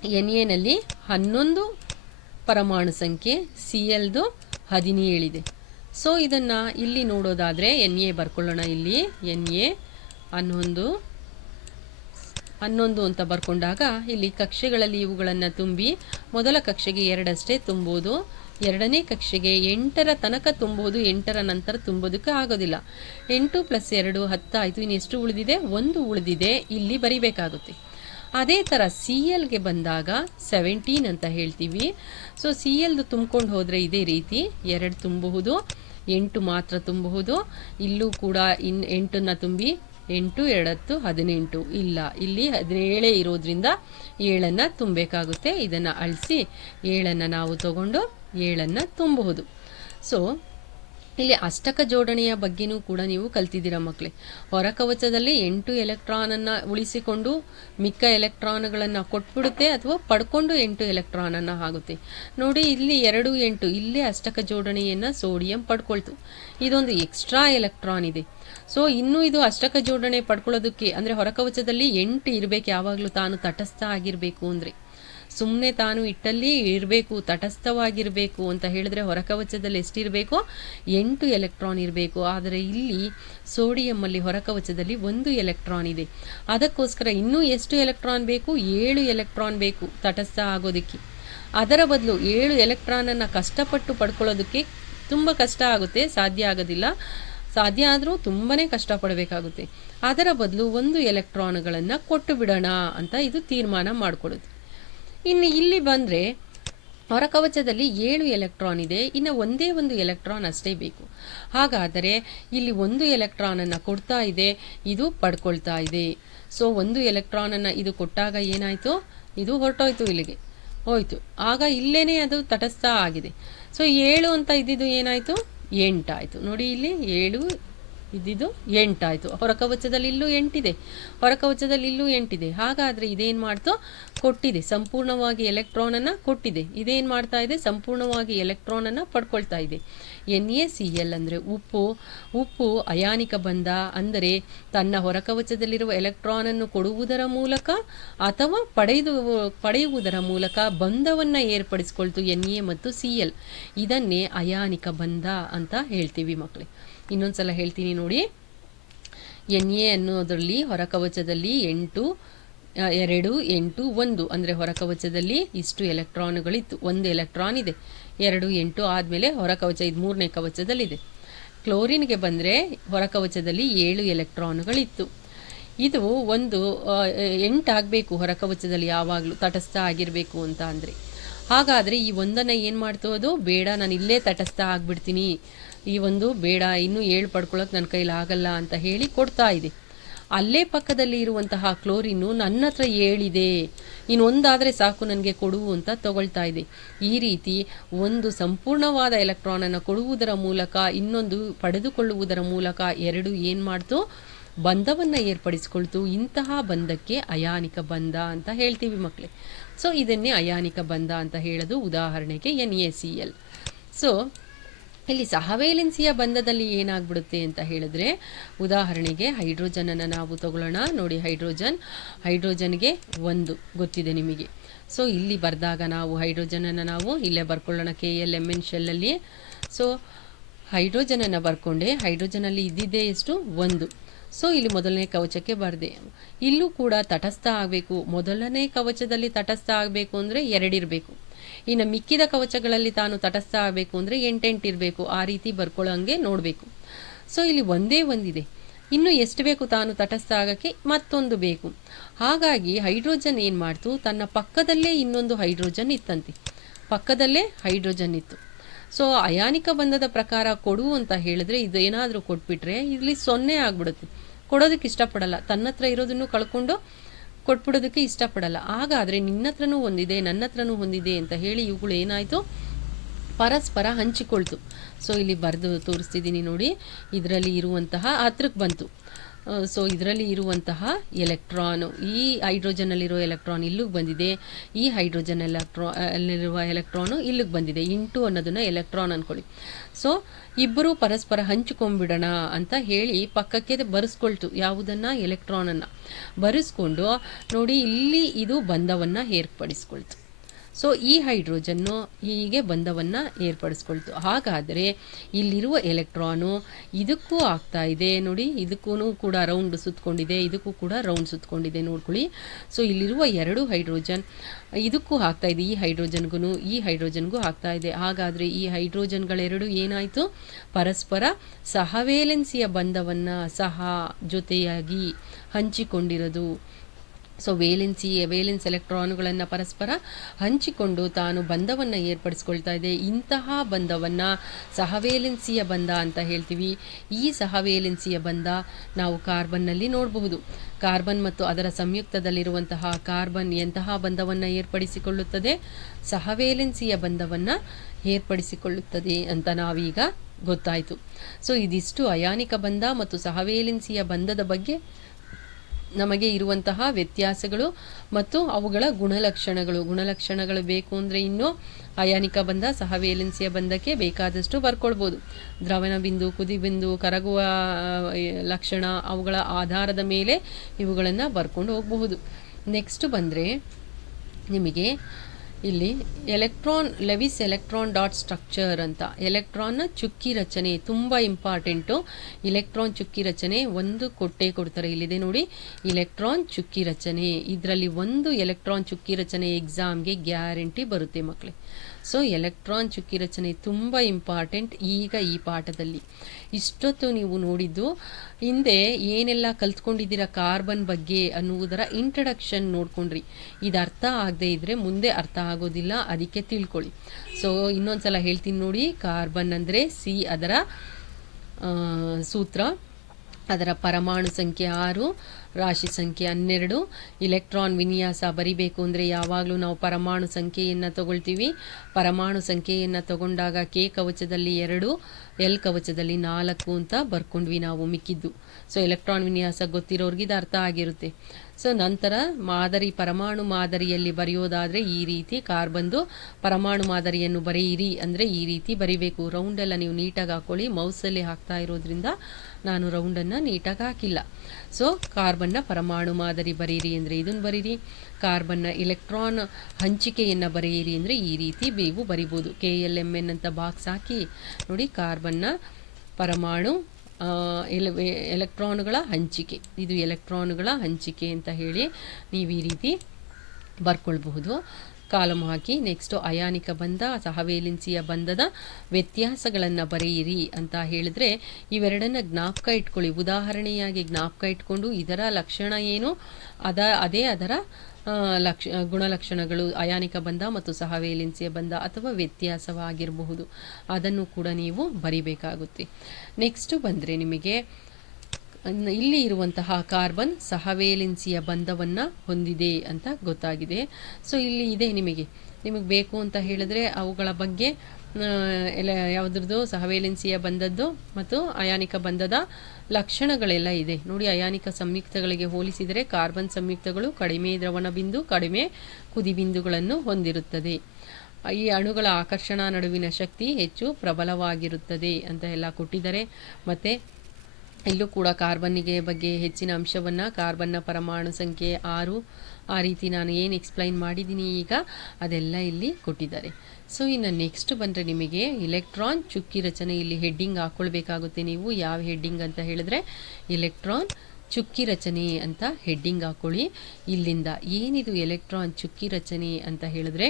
Na 11 ಪರಮಾಣು ಸಂಖ್ಯೆ, Clದು 17 ಇದೆ. ಸೊ ಇದನ್ನು ಇಲ್ಲಿ ನೋಡೋದಾದರೆ Na ಬರ್ಕೊಳ್ಳೋಣ. ಇಲ್ಲಿ Na 11 ಅಂತ ಬರ್ಕೊಂಡಾಗ ಇಲ್ಲಿ ಕಕ್ಷೆಗಳಲ್ಲಿ ಇವುಗಳನ್ನು ತುಂಬಿ ಮೊದಲ ಕಕ್ಷೆಗೆ 2 ಅಷ್ಟೇ ತುಂಬೋದು, ಎರಡನೇ ಕಕ್ಷೆಗೆ 8ರ ತನಕ ತುಂಬೋದು, 8ರ ನಂತರ ತುಂಬೋದಕ್ಕೆ ಆಗೋದಿಲ್ಲ. 8 + 2 10 ಆಯಿತು. ಇನ್ನು ಎಷ್ಟು ಉಳಿದಿದೆ? 1 ಉಳಿದಿದೆ, ಇಲ್ಲಿ ಬರಿಬೇಕಾಗುತ್ತೆ. ಅದೇ ಥರ Clಗೆ ಬಂದಾಗ 17 ಅಂತ ಹೇಳ್ತೀವಿ. ಸೊ Clದು ತುಂಬ್ಕೊಂಡು ಹೋದರೆ ಇದೇ ರೀತಿ 2 ತುಂಬಬಹುದು, 8 ಮಾತ್ರ ತುಂಬಬಹುದು. ಇಲ್ಲೂ ಕೂಡ 8ನ್ನು ತುಂಬಿ 8 2 18 ಇಲ್ಲ, ಇಲ್ಲಿ 17 ಇರೋದ್ರಿಂದ 7ನ್ನು ತುಂಬಬೇಕಾಗುತ್ತೆ. ಇದನ್ನು ಅಳಿಸಿ 7ನ್ನು ನಾವು ತಗೊಂಡು 7ನ್ನು ತುಂಬಬಹುದು. ಸೊ ಇಲ್ಲಿ ಅಷ್ಟಕ ಜೋಡಣೆಯ ಬಗ್ಗೆನೂ ಕೂಡ ನೀವು ಕಲ್ತಿದ್ದೀರಾ ಮಕ್ಕಳೇ. ಹೊರಕವಚದಲ್ಲಿ 8 ಎಲೆಕ್ಟ್ರಾನನ್ನು ಉಳಿಸಿಕೊಂಡು ಮಿಕ್ಕ ಎಲೆಕ್ಟ್ರಾನ್ಗಳನ್ನು ಕೊಟ್ಬಿಡುತ್ತೆ ಅಥವಾ ಪಡ್ಕೊಂಡು 8 ಎಲೆಕ್ಟ್ರಾನನ್ನು ಆಗುತ್ತೆ. ನೋಡಿ ಇಲ್ಲಿ 2 8 ಇಲ್ಲೇ ಅಷ್ಟಕ ಜೋಡಣೆಯನ್ನು ಸೋಡಿಯಂ ಪಡ್ಕೊಳ್ತು. ಇದೊಂದು ಎಕ್ಸ್ಟ್ರಾ ಎಲೆಕ್ಟ್ರಾನ್ ಇದೆ. ಸೊ ಇನ್ನೂ ಇದು ಅಷ್ಟಕ ಜೋಡಣೆ ಪಡ್ಕೊಳ್ಳೋದಕ್ಕೆ ಅಂದರೆ ಹೊರಕವಚದಲ್ಲಿ 8 ಇರಬೇಕು, ಯಾವಾಗಲೂ ತಾನು ತಟಸ್ಥ ಆಗಿರಬೇಕು. ಅಂದರೆ ಸುಮ್ಮನೆ ತಾನು ಇಟ್ಟಲ್ಲಿ ಇರಬೇಕು, ತಟಸ್ಥವಾಗಿರಬೇಕು ಅಂತ ಹೇಳಿದ್ರೆ ಹೊರಕವಚದಲ್ಲಿ ಎಷ್ಟಿರಬೇಕು? 8 ಎಲೆಕ್ಟ್ರಾನ್ ಇರಬೇಕು. ಆದರೆ ಇಲ್ಲಿ ಸೋಡಿಯಮ್ಮಲ್ಲಿ ಹೊರಕವಚದಲ್ಲಿ 1 ಎಲೆಕ್ಟ್ರಾನ್ ಇದೆ. ಅದಕ್ಕೋಸ್ಕರ ಇನ್ನೂ ಎಷ್ಟು ಎಲೆಕ್ಟ್ರಾನ್ ಬೇಕು? 7 ಎಲೆಕ್ಟ್ರಾನ್ ಬೇಕು ತಟಸ್ಥ ಆಗೋದಕ್ಕೆ. ಅದರ ಬದಲು 7 ಎಲೆಕ್ಟ್ರಾನನ್ನು ಕಷ್ಟಪಟ್ಟು ಪಡ್ಕೊಳ್ಳೋದಕ್ಕೆ ತುಂಬ ಕಷ್ಟ ಆಗುತ್ತೆ, ಸಾಧ್ಯ ಆಗೋದಿಲ್ಲ. ಸಾಧ್ಯ ಆದರೂ ತುಂಬಾ ಕಷ್ಟಪಡಬೇಕಾಗುತ್ತೆ. ಅದರ ಬದಲು 1 ಎಲೆಕ್ಟ್ರಾನ್ಗಳನ್ನು ಕೊಟ್ಟು ಬಿಡೋಣ ಅಂತ ಇದು ತೀರ್ಮಾನ ಮಾಡಿಕೊಳ್ಳುತ್ತೆ. ಇನ್ನು ಇಲ್ಲಿ ಬಂದರೆ ಹೊರಕವಚದಲ್ಲಿ 7 ಎಲೆಕ್ಟ್ರಾನ್ ಇದೆ, ಇನ್ನು ಒಂದೇ 1 ಎಲೆಕ್ಟ್ರಾನ್ ಅಷ್ಟೇ ಬೇಕು. ಹಾಗಾದರೆ ಇಲ್ಲಿ 1 ಎಲೆಕ್ಟ್ರಾನನ್ನು ಕೊಡ್ತಾ ಇದೆ, ಇದು ಪಡ್ಕೊಳ್ತಾ ಇದೆ. ಸೊ 1 ಎಲೆಕ್ಟ್ರಾನನ್ನು ಇದು ಕೊಟ್ಟಾಗ ಏನಾಯಿತು? ಇದು ಹೊರಟೋಯ್ತು, ಇಲ್ಲಿಗೆ ಹೋಯ್ತು. ಆಗ ಇಲ್ಲೇನೆ ಅದು ತಟಸ್ಥ ಆಗಿದೆ. ಸೊ 7 ಅಂತ ಇದ್ದಿದ್ದು ಏನಾಯಿತು? 8 ಆಯಿತು. ನೋಡಿ ಇಲ್ಲಿ 7 ಇದ್ದಿದ್ದು 8 ಆಯಿತು. ಹೊರಕವಚದಲ್ಲಿ ಇಲ್ಲೂ 8 ಇದೆ, ಹೊರಕವಚದಲ್ಲಿ ಇಲ್ಲೂ 8 ಇದೆ. ಹಾಗಾದರೆ ಇದೇನು ಮಾಡ್ತು? ಕೊಟ್ಟಿದೆ, ಸಂಪೂರ್ಣವಾಗಿ ಎಲೆಕ್ಟ್ರಾನನ್ನು ಕೊಟ್ಟಿದೆ. ಇದೇನು ಮಾಡ್ತಾ ಇದೆ? ಸಂಪೂರ್ಣವಾಗಿ ಎಲೆಕ್ಟ್ರಾನನ್ನು ಪಡ್ಕೊಳ್ತಾ ಇದೆ. NaCl ಅಂದರೆ ಉಪ್ಪು ಅಯಾನಿಕ ಬಂಧ ಅಂದರೆ ತನ್ನ ಹೊರಕವಚದಲ್ಲಿರುವ ಎಲೆಕ್ಟ್ರಾನನ್ನು ಕೊಡುವುದರ ಮೂಲಕ ಅಥವಾ ಪಡೆಯುವುದರ ಮೂಲಕ ಬಂಧವನ್ನು ಏರ್ಪಡಿಸಿಕೊಳ್ತು Na ಮತ್ತು Cl. ಇದನ್ನೇ ಅಯಾನಿಕ ಬಂಧ ಅಂತ ಹೇಳ್ತೀವಿ ಮಕ್ಕಳೇ. ಇನ್ನೊಂದ್ಸಲ ಹೇಳ್ತೀನಿ ನೋಡಿ. Na ಅನ್ನೋದರಲ್ಲಿ ಹೊರಕವಚದಲ್ಲಿ 8 2 8 1 ಅಂದರೆ ಹೊರಕವಚದಲ್ಲಿ ಇಷ್ಟು ಎಲೆಕ್ಟ್ರಾನುಗಳಿತ್ತು, 1 ಎಲೆಕ್ಟ್ರಾನ್ ಇದೆ. 2 8 ಆದಮೇಲೆ ಹೊರಕವಚ ಇದು 3ನೇ ಕವಚದಲ್ಲಿದೆ. ಕ್ಲೋರಿನ್ಗೆ ಬಂದರೆ ಹೊರಕವಚದಲ್ಲಿ 7 ಎಲೆಕ್ಟ್ರಾನುಗಳಿತ್ತು. ಇದು 8 ಆಗಬೇಕು ಹೊರಕವಚದಲ್ಲಿ, ಯಾವಾಗಲೂ ತಟಸ್ಥ ಆಗಿರಬೇಕು ಅಂತ ಅಂದರೆ. ಹಾಗಾದರೆ ಈ 1ನ್ನು ಏನು ಮಾಡ್ತು? ಅದು ಬೇಡ, ನಾನು ಇಲ್ಲೇ ತಟಸ್ಥ ಆಗಿಬಿಡ್ತೀನಿ, ಈ 1 ಬೇಡ, ಇನ್ನೂ 7 ಪಡ್ಕೊಳ್ಳೋಕೆ ನನ್ನ ಕೈಲಿ ಆಗಲ್ಲ ಅಂತ ಹೇಳಿ ಕೊಡ್ತಾ ಇದೆ. ಅಲ್ಲೇ ಪಕ್ಕದಲ್ಲಿ ಇರುವಂತಹ ಕ್ಲೋರಿನ್ನು ನನ್ನ ಹತ್ರ 7 ಇದೆ, ಇನ್ನು 1 ಆದರೆ ಸಾಕು ನನಗೆ ಕೊಡು ಅಂತ ತಗೊಳ್ತಾ ಇದೆ. ಈ ರೀತಿ ಒಂದು ಸಂಪೂರ್ಣವಾದ ಎಲೆಕ್ಟ್ರಾನನ್ನು ಕೊಡುವುದರ ಮೂಲಕ ಇನ್ನೊಂದು ಪಡೆದುಕೊಳ್ಳುವುದರ ಮೂಲಕ 2 ಏನು ಮಾಡ್ತು? ಬಂಧವನ್ನು ಏರ್ಪಡಿಸಿಕೊಳ್ತು. ಇಂತಹ ಬಂಧಕ್ಕೆ ಅಯಾನಿಕ ಬಂಧ ಅಂತ ಹೇಳ್ತೀವಿ ಮಕ್ಕಳೇ. ಸೊ ಇದನ್ನೇ ಅಯಾನಿಕ ಬಂಧ ಅಂತ ಹೇಳೋದು. ಉದಾಹರಣೆಗೆ NaCl. ಸೊ ಇಲ್ಲಿ ಸಹವೇಲೆನ್ಸಿಯ ಬಂಧದಲ್ಲಿ ಏನಾಗ್ಬಿಡುತ್ತೆ ಅಂತ ಹೇಳಿದ್ರೆ, ಉದಾಹರಣೆಗೆ ಹೈಡ್ರೋಜನನ್ನು ನಾವು ತಗೊಳ್ಳೋಣ. ನೋಡಿ ಹೈಡ್ರೋಜನ್ಗೆ 1 ಗೊತ್ತಿದೆ ನಿಮಗೆ. ಸೊ ಇಲ್ಲಿ ಬರೆದಾಗ ನಾವು ಹೈಡ್ರೋಜನನ್ನು ನಾವು ಇಲ್ಲೇ ಬರ್ಕೊಳ್ಳೋಣ, KLMN ಶೆಲ್ಲಲ್ಲಿ. ಸೊ ಹೈಡ್ರೋಜನನ್ನು ಬರ್ಕೊಂಡೆ, ಹೈಡ್ರೋಜನಲ್ಲಿ ಇದ್ದಿದ್ದೇ ಎಷ್ಟು? 1. ಸೊ ಇಲ್ಲಿ ಮೊದಲನೇ ಕವಚಕ್ಕೆ ಬರದೆ, ಇಲ್ಲೂ ಕೂಡ ತಟಸ್ಥ ಆಗಬೇಕು. ಮೊದಲನೇ ಕವಚದಲ್ಲಿ ತಟಸ್ಥ ಆಗಬೇಕು ಅಂದರೆ 2 ಇರಬೇಕು. ಇನ್ನು ಮಿಕ್ಕಿದ ಕವಚಗಳಲ್ಲಿ ತಾನು ತಟಸ್ಥ ಆಗಬೇಕು ಅಂದರೆ 8 ಇರಬೇಕು. ಆ ರೀತಿ ಬರ್ಕೊಳ್ಳೋಂಗೆ ನೋಡಬೇಕು. ಸೊ ಇಲ್ಲಿ ಒಂದೇ ಒಂದಿದೆ, ಇನ್ನು ಎಷ್ಟು ಬೇಕು ತಾನು ತಟಸ್ಥ ಆಗಕ್ಕೆ? ಮತ್ತೊಂದು ಬೇಕು. ಹಾಗಾಗಿ ಹೈಡ್ರೋಜನ್ ಏನು ಮಾಡ್ತು, ತನ್ನ ಪಕ್ಕದಲ್ಲೇ ಇನ್ನೊಂದು ಹೈಡ್ರೋಜನ್ ಇತ್ತಂತೆ, ಪಕ್ಕದಲ್ಲೇ ಹೈಡ್ರೋಜನ್ ಇತ್ತು. ಸೊ ಅಯಾನಿಕ ಬಂಧದ ಪ್ರಕಾರ ಕೊಡು ಅಂತ ಹೇಳಿದ್ರೆ ಇದು ಏನಾದರೂ ಕೊಟ್ಬಿಟ್ರೆ ಇಲ್ಲಿ 0 ಆಗ್ಬಿಡುತ್ತೆ. ಕೊಡೋದಕ್ಕೆ ಇಷ್ಟಪಡಲ್ಲ, ತನ್ನ ಹತ್ರ ಇರೋದನ್ನು ಕಳ್ಕೊಂಡು ಕೊಟ್ಬಿಡೋದಕ್ಕೆ ಇಷ್ಟಪಡಲ್ಲ. ಹಾಗಾದರೆ ನಿನ್ನ ಹತ್ರನೂ ಹೊಂದಿದೆ, ನನ್ನ ಹತ್ರನೂ ಹೊಂದಿದೆ ಅಂತ ಹೇಳಿ ಇವುಗಳು ಏನಾಯಿತು, ಪರಸ್ಪರ ಹಂಚಿಕೊಳ್ತು. ಸೊ ಇಲ್ಲಿ ಬರೆದು ತೋರಿಸ್ತಿದ್ದೀನಿ ನೋಡಿ, ಇದರಲ್ಲಿ ಇರುವಂತಹ ಹತ್ರಕ್ಕೆ ಬಂತು. ಸೊ ಇದರಲ್ಲಿ ಇರುವಂತಹ ಎಲೆಕ್ಟ್ರಾನು, ಈ ಹೈಡ್ರೋಜನಲ್ಲಿರೋ ಎಲೆಕ್ಟ್ರಾನ್ ಇಲ್ಲಿಗೆ ಬಂದಿದೆ, ಈ ಹೈಡ್ರೋಜನ್ ಅಲ್ಲಿರುವ ಎಲೆಕ್ಟ್ರಾನು ಇಲ್ಲಿಗೆ ಬಂದಿದೆ. ಇಂಟು ಅನ್ನೋದನ್ನು ಎಲೆಕ್ಟ್ರಾನ್ ಅಂದ್ಕೊಳ್ಳಿ. ಸೊ ಇಬ್ಬರು ಪರಸ್ಪರ ಹಂಚಿಕೊಂಡ್ಬಿಡೋಣ ಅಂತ ಹೇಳಿ ಪಕ್ಕಕ್ಕೆ ಬರೆಸ್ಕೊಳ್ತು. ಯಾವುದನ್ನು? ಎಲೆಕ್ಟ್ರಾನನ್ನು ಬರೆಸ್ಕೊಂಡು ನೋಡಿ ಇಲ್ಲಿ ಇದು ಬಂಧವನ್ನು ಏರ್ಪಡಿಸ್ಕೊಳ್ತು. ಸೊ ಈ ಹೈಡ್ರೋಜನ್ನು ಹೀಗೆ ಬಂಧವನ್ನು ಏರ್ಪಡಿಸ್ಕೊಳ್ತು. ಹಾಗಾದರೆ ಇಲ್ಲಿರುವ ಎಲೆಕ್ಟ್ರಾನು ಇದಕ್ಕೂ ಆಗ್ತಾ ಇದೆ ನೋಡಿ, ಇದಕ್ಕೂ ಕೂಡ ರೌಂಡ್ ಸುತ್ತಕೊಂಡಿದೆ, ಇದಕ್ಕೂ ಕೂಡ ರೌಂಡ್ ಸುತ್ತಕೊಂಡಿದೆ ನೋಡ್ಕೊಳ್ಳಿ. ಸೊ ಇಲ್ಲಿರುವ 2 ಹೈಡ್ರೋಜನ್ ಇದಕ್ಕೂ ಆಗ್ತಾ ಇದೆ, ಈ ಹೈಡ್ರೋಜನ್ಗೂ ಈ ಹೈಡ್ರೋಜನ್ಗೂ ಆಗ್ತಾ ಇದೆ. ಹಾಗಾದರೆ ಈ ಹೈಡ್ರೋಜನ್ಗಳೆರಡು ಏನಾಯಿತು, ಪರಸ್ಪರ ಸಹವೇಲೆನ್ಸಿಯ ಬಂಧವನ್ನು ಜೊತೆಯಾಗಿ ಹಂಚಿಕೊಂಡಿರೋದು. ಸೊ ವೇಲೆನ್ಸ್ ಎಲೆಕ್ಟ್ರಾನುಗಳನ್ನು ಪರಸ್ಪರ ಹಂಚಿಕೊಂಡು ತಾನು ಬಂಧವನ್ನು ಏರ್ಪಡಿಸ್ಕೊಳ್ತಾ ಇದೆ. ಇಂತಹ ಬಂಧವನ್ನು ಸಹವೇಲೆನ್ಸಿಯ ಬಂಧ ಅಂತ ಹೇಳ್ತೀವಿ. ಈ ಸಹವೇಲೆನ್ಸಿಯ ಬಂಧ ನಾವು ಕಾರ್ಬನ್ನಲ್ಲಿ ನೋಡಬಹುದು. ಕಾರ್ಬನ್ ಮತ್ತು ಅದರ ಸಂಯುಕ್ತದಲ್ಲಿರುವಂತಹ ಕಾರ್ಬನ್ ಎಂತಹ ಬಂಧವನ್ನು ಏರ್ಪಡಿಸಿಕೊಳ್ಳುತ್ತದೆ, ಸಹವೇಲೆನ್ಸಿಯ ಬಂಧವನ್ನು ಏರ್ಪಡಿಸಿಕೊಳ್ಳುತ್ತದೆ ಅಂತ ನಾವೀಗ ಗೊತ್ತಾಯಿತು. ಸೊ ಇದಿಷ್ಟು ಅಯಾನಿಕ ಬಂಧ ಮತ್ತು ಸಹವೇಲೆನ್ಸಿಯ ಬಂಧದ ಬಗ್ಗೆ ನಮಗೆ ಇರುವಂತಹ ವ್ಯತ್ಯಾಸಗಳು ಮತ್ತು ಅವುಗಳ ಗುಣಲಕ್ಷಣಗಳು ಬೇಕು ಅಂದರೆ ಇನ್ನೂ ಅಯಾನಿಕ ಬಂಧ ಸಹವೇಲೆನ್ಸಿಯ ಬಂಧಕ್ಕೆ ಬೇಕಾದಷ್ಟು ಬರ್ಕೊಳ್ಬೋದು. ದ್ರವಣ ಬಿಂದು, ಕುದಿ ಬಿಂದು, ಕರಗುವ ಲಕ್ಷಣ, ಅವುಗಳ ಆಧಾರದ ಮೇಲೆ ಇವುಗಳನ್ನು ಬರ್ಕೊಂಡು ಹೋಗಬಹುದು. ನೆಕ್ಸ್ಟ್ ಬಂದರೆ ನಿಮಗೆ ಇಲ್ಲಿ ಲೆವಿಸ್ ಎಲೆಕ್ಟ್ರಾನ್ ಡಾಟ್ ಸ್ಟ್ರಕ್ಚರ್ ಅಂತ, ಎಲೆಕ್ಟ್ರಾನ್ನ ಚುಕ್ಕಿ ರಚನೆ ತುಂಬ ಇಂಪಾರ್ಟೆಂಟು. ಎಲೆಕ್ಟ್ರಾನ್ ಚುಕ್ಕಿ ರಚನೆ ಒಂದು ಕೊಡ್ತಾರೆ, ಇಲ್ಲಿದೆ ನೋಡಿ ಎಲೆಕ್ಟ್ರಾನ್ ಚುಕ್ಕಿ ರಚನೆ. ಇದರಲ್ಲಿ ಒಂದು ಎಲೆಕ್ಟ್ರಾನ್ ಚುಕ್ಕಿ ರಚನೆ ಎಕ್ಸಾಮ್ಗೆ ಗ್ಯಾರಂಟಿ ಬರುತ್ತೆ ಮಕ್ಕಳೇ. ಸೊ ಎಲೆಕ್ಟ್ರಾನ್ ಚುಕ್ಕಿ ರಚನೆ ತುಂಬ ಇಂಪಾರ್ಟೆಂಟ್ ಈಗ ಈ ಪಾಠದಲ್ಲಿ. ಇಷ್ಟೊತ್ತು ನೀವು ನೋಡಿದ್ದು ಹಿಂದೆ ಏನೆಲ್ಲ ಕಲ್ತ್ಕೊಂಡಿದ್ದೀರಾ ಕಾರ್ಬನ್ ಬಗ್ಗೆ ಅನ್ನುವುದರ ಇಂಟ್ರಡಕ್ಷನ್ ನೋಡ್ಕೊಂಡ್ರಿ. ಇದು ಅರ್ಥ ಆಗದೆ ಇದ್ದರೆ ಮುಂದೆ ಅರ್ಥ ಆಗೋದಿಲ್ಲ, ಅದಕ್ಕೆ ತಿಳ್ಕೊಳ್ಳಿ. ಸೊ ಇನ್ನೊಂದ್ಸಲ ಹೇಳ್ತೀನಿ ನೋಡಿ, ಕಾರ್ಬನ್ ಅಂದರೆ C ಅದರ ಸೂತ್ರ, ಅದರ ಪರಮಾಣು ಸಂಖ್ಯೆ 6, ರಾಶಿ ಸಂಖ್ಯೆ 12. ಇಲೆಕ್ಟ್ರಾನ್ ವಿನ್ಯಾಸ ಬರಿಬೇಕು ಅಂದರೆ ಯಾವಾಗಲೂ ನಾವು ಪರಮಾಣು ಸಂಖ್ಯೆಯನ್ನು ತಗೊಳ್ತೀವಿ. ಪರಮಾಣು ಸಂಖ್ಯೆಯನ್ನು ತಗೊಂಡಾಗ K ಕವಚದಲ್ಲಿ 2, L ಕವಚದಲ್ಲಿ 4 ಅಂತ ಬರ್ಕೊಂಡ್ವಿ ನಾವು ಮಿಕ್ಕಿದ್ದು. ಸೊ ಎಲೆಕ್ಟ್ರಾನ್ ವಿನ್ಯಾಸ ಗೊತ್ತಿರೋರ್ಗೆ ಇದು ಅರ್ಥ ಆಗಿರುತ್ತೆ. ಸೊ ನಂತರ ಪರಮಾಣು ಮಾದರಿಯಲ್ಲಿ ಬರೆಯೋದಾದರೆ ಈ ರೀತಿ ಕಾರ್ಬನ್ದು ಪರಮಾಣು ಮಾದರಿಯನ್ನು ಬರೆಯಿರಿ ಅಂದರೆ ಈ ರೀತಿ ಬರಿಬೇಕು. ರೌಂಡೆಲ್ಲ ನೀವು ನೀಟಾಗಿ ಹಾಕ್ಕೊಳ್ಳಿ, ಮೌಸಲ್ಲಿ ಹಾಕ್ತಾ ಇರೋದ್ರಿಂದ ನಾನು ರೌಂಡನ್ನು ನೀಟಾಗಿ ಹಾಕಿಲ್ಲ. ಸೊ ಕಾರ್ಬನ್ನ ಪರಮಾಣು ಮಾದರಿ ಬರೆಯಿರಿ ಅಂದರೆ ಇದನ್ನು ಬರೀರಿ. ಕಾರ್ಬನ್ನ ಎಲೆಕ್ಟ್ರಾನ್ ಹಂಚಿಕೆಯನ್ನು ಬರೆಯಿರಿ ಅಂದರೆ ಈ ರೀತಿ ನೀವು ಬರಿಬೋದು. KLMN ಅಂತ ಬಾಕ್ಸ್ ಹಾಕಿ ನೋಡಿ, ಕಾರ್ಬನ್ನ ಪರಮಾಣು ಎಲೆಕ್ಟ್ರಾನುಗಳ ಹಂಚಿಕೆ, ಇದು ಎಲೆಕ್ಟ್ರಾನುಗಳ ಹಂಚಿಕೆ ಅಂತ ಹೇಳಿ ನೀವು ಈ ರೀತಿ ಬರ್ಕೊಳ್ಬಹುದು. ಕಾಲಮ್ ಹಾಕಿ ನೆಕ್ಸ್ಟು ಅಯಾನಿಕ ಬಂಧ ಸಹವೇಲೆನ್ಸಿಯ ಬಂಧದ ವ್ಯತ್ಯಾಸಗಳನ್ನು ಬರೆಯಿರಿ ಅಂತ ಹೇಳಿದ್ರೆ ಇವೆರಡನ್ನ ಜ್ಞಾಪಕ ಇಟ್ಕೊಳ್ಳಿ. ಉದಾಹರಣೆಯಾಗಿ ಜ್ಞಾಪಕ ಇಟ್ಕೊಂಡು ಇದರ ಲಕ್ಷಣ ಏನು, ಅದೇ ಅದರ ಗುಣಲಕ್ಷಣಗಳು, ಅಯಾನಿಕ ಬಂಧ ಮತ್ತು ಸಹವೇಲೆನ್ಸಿಯ ಬಂಧ ಅಥವಾ ವ್ಯತ್ಯಾಸವಾಗಿರಬಹುದು, ಅದನ್ನು ಕೂಡ ನೀವು ಬರಿಬೇಕಾಗುತ್ತೆ. ನೆಕ್ಸ್ಟು ಬಂದರೆ ನಿಮಗೆ ಇಲ್ಲಿ ಇರುವಂತಹ ಕಾರ್ಬನ್ ಸಹವೇಲೆನ್ಸಿಯ ಬಂಧವನ್ನು ಹೊಂದಿದೆ ಅಂತ ಗೊತ್ತಾಗಿದೆ. ಸೊ ಇಲ್ಲಿ ಇದೆ, ನಿಮಗೆ ಬೇಕು ಅಂತ ಹೇಳಿದ್ರೆ ಅವುಗಳ ಬಗ್ಗೆ ಯಾವುದ್ರದ್ದು ಸಹವೇಲೆನ್ಸಿಯ ಬಂಧದ್ದು ಮತ್ತು ಅಯಾನಿಕ ಬಂಧದ ಲಕ್ಷಣಗಳೆಲ್ಲ ಇದೆ ನೋಡಿ. ಅಯಾನಿಕ ಸಂಯುಕ್ತಗಳಿಗೆ ಹೋಲಿಸಿದರೆ ಕಾರ್ಬನ್ ಸಂಯುಕ್ತಗಳು ಕಡಿಮೆ ದ್ರವಣ ಬಿಂದು, ಕಡಿಮೆ ಕುದಿ ಬಿಂದುಗಳನ್ನು ಹೊಂದಿರುತ್ತದೆ. ಈ ಅಣುಗಳ ಆಕರ್ಷಣಾ ನಡುವಿನ ಶಕ್ತಿ ಹೆಚ್ಚು ಪ್ರಬಲವಾಗಿರುತ್ತದೆ ಅಂತ ಎಲ್ಲ ಕೊಟ್ಟಿದ್ದಾರೆ. ಮತ್ತು ಇಲ್ಲೂ ಕೂಡ ಕಾರ್ಬನ್ನಿಗೆ ಬಗ್ಗೆ ಹೆಚ್ಚಿನ ಅಂಶವನ್ನು, ಕಾರ್ಬನ್ನ ಪರಮಾಣು ಸಂಖ್ಯೆ 6, ಆ ರೀತಿ ನಾನು ಏನು ಎಕ್ಸ್ಪ್ಲೈನ್ ಮಾಡಿದ್ದೀನಿ ಈಗ ಅದೆಲ್ಲ ಇಲ್ಲಿ ಕೊಟ್ಟಿದ್ದಾರೆ. ಸೊ ಇನ್ನು ನೆಕ್ಸ್ಟ್ ಬಂದರೆ ನಿಮಗೆ ಎಲೆಕ್ಟ್ರಾನ್ ಚುಕ್ಕಿ ರಚನೆ. ಇಲ್ಲಿ ಹೆಡ್ಡಿಂಗ್ ಹಾಕ್ಕೊಳ್ಬೇಕಾಗುತ್ತೆ ನೀವು. ಯಾವ ಹೆಡ್ಡಿಂಗ್ ಅಂತ ಹೇಳಿದ್ರೆ ಎಲೆಕ್ಟ್ರಾನ್ ಚುಕ್ಕಿ ರಚನೆ ಅಂತ ಹೆಡ್ಡಿಂಗ್ ಹಾಕ್ಕೊಳ್ಳಿ. ಇಲ್ಲಿಂದ ಏನಿದು ಎಲೆಕ್ಟ್ರಾನ್ ಚುಕ್ಕಿ ರಚನೆ ಅಂತ ಹೇಳಿದ್ರೆ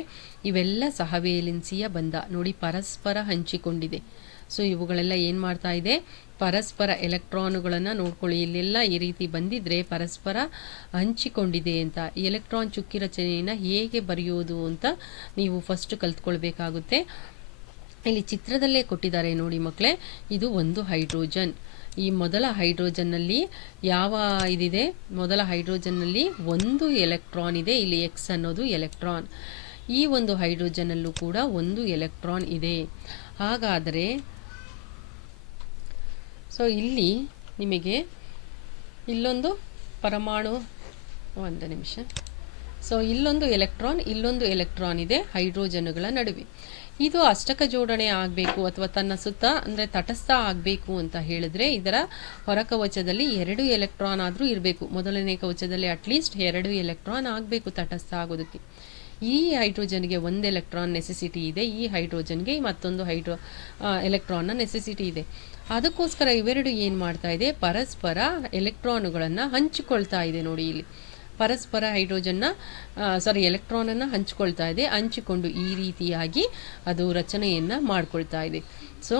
ಇವೆಲ್ಲ ಸಹವೇಲೆನ್ಸಿಯ ಬಂಧ ನೋಡಿ, ಪರಸ್ಪರ ಹಂಚಿಕೊಂಡಿದೆ. ಸೊ ಇವುಗಳೆಲ್ಲ ಏನು ಮಾಡ್ತಾ ಇದೆ, ಪರಸ್ಪರ ಎಲೆಕ್ಟ್ರಾನುಗಳನ್ನು ನೋಡ್ಕೊಳ್ಳಿ. ಇಲ್ಲೆಲ್ಲ ಈ ರೀತಿ ಬಂದಿದ್ರೆ ಪರಸ್ಪರ ಹಂಚಿಕೊಂಡಿದೆ ಅಂತ. ಎಲೆಕ್ಟ್ರಾನ್ ಚುಕ್ಕಿ ರಚನೆಯನ್ನು ಹೇಗೆ ಬರೆಯೋದು ಅಂತ ನೀವು ಫಸ್ಟ್ ಕಲ್ತ್ಕೊಳ್ಬೇಕಾಗುತ್ತೆ. ಇಲ್ಲಿ ಚಿತ್ರದಲ್ಲೇ ಕೊಟ್ಟಿದ್ದಾರೆ ನೋಡಿ ಮಕ್ಕಳೇ. ಇದು ಒಂದು ಹೈಡ್ರೋಜನ್. ಈ ಮೊದಲ ಹೈಡ್ರೋಜನ್ನಲ್ಲಿ ಯಾವ ಇದಿದೆ, ಮೊದಲ ಹೈಡ್ರೋಜನ್ನಲ್ಲಿ ಒಂದು ಎಲೆಕ್ಟ್ರಾನ್ ಇದೆ. ಇಲ್ಲಿ ಎಕ್ಸ್ ಅನ್ನೋದು ಎಲೆಕ್ಟ್ರಾನ್. ಈ ಒಂದು ಹೈಡ್ರೋಜನ್ನಲ್ಲೂ ಕೂಡ ಒಂದು ಎಲೆಕ್ಟ್ರಾನ್ ಇದೆ. ಹಾಗಾದರೆ ಸೊ ಇಲ್ಲಿ ನಿಮಗೆ ಇಲ್ಲೊಂದು ಪರಮಾಣು, ಒಂದು ನಿಮಿಷ. ಸೊ ಇಲ್ಲೊಂದು ಎಲೆಕ್ಟ್ರಾನ್ ಇದೆ ಹೈಡ್ರೋಜನ್ಗಳ ನಡುವೆ. ಇದು ಅಷ್ಟಕ ಜೋಡಣೆ ಆಗಬೇಕು ಅಥವಾ ತನ್ನ ಸುತ್ತ ಅಂದರೆ ತಟಸ್ಥ ಆಗಬೇಕು ಅಂತ ಹೇಳಿದ್ರೆ ಇದರ ಹೊರಕವಚದಲ್ಲಿ 2 ಎಲೆಕ್ಟ್ರಾನ್ ಆದರೂ ಇರಬೇಕು. ಮೊದಲನೇ ಕವಚದಲ್ಲಿ ಅಟ್ಲೀಸ್ಟ್ 2 ಎಲೆಕ್ಟ್ರಾನ್ ಆಗಬೇಕು ತಟಸ್ಥ ಆಗೋದಕ್ಕೆ. ಈ ಹೈಡ್ರೋಜನ್ಗೆ 1 ಎಲೆಕ್ಟ್ರಾನ್ ನೆಸೆಸಿಟಿ ಇದೆ, ಈ ಹೈಡ್ರೋಜನ್ಗೆ ಮತ್ತೊಂದು ಎಲೆಕ್ಟ್ರಾನ್ನ ನೆಸೆಸಿಟಿ ಇದೆ. ಅದಕ್ಕೋಸ್ಕರ ಇವೆರಡು ಏನು ಮಾಡ್ತಾ ಇದೆ, ಪರಸ್ಪರ ಎಲೆಕ್ಟ್ರಾನುಗಳನ್ನು ಹಂಚಿಕೊಳ್ತಾ ಇದೆ. ನೋಡಿ ಇಲ್ಲಿ ಪರಸ್ಪರ ಎಲೆಕ್ಟ್ರಾನನ್ನು ಹಂಚಿಕೊಳ್ತಾ ಇದೆ. ಹಂಚಿಕೊಂಡು ಈ ರೀತಿಯಾಗಿ ಅದು ರಚನೆಯನ್ನು ಮಾಡ್ಕೊಳ್ತಾ ಇದೆ. ಸೊ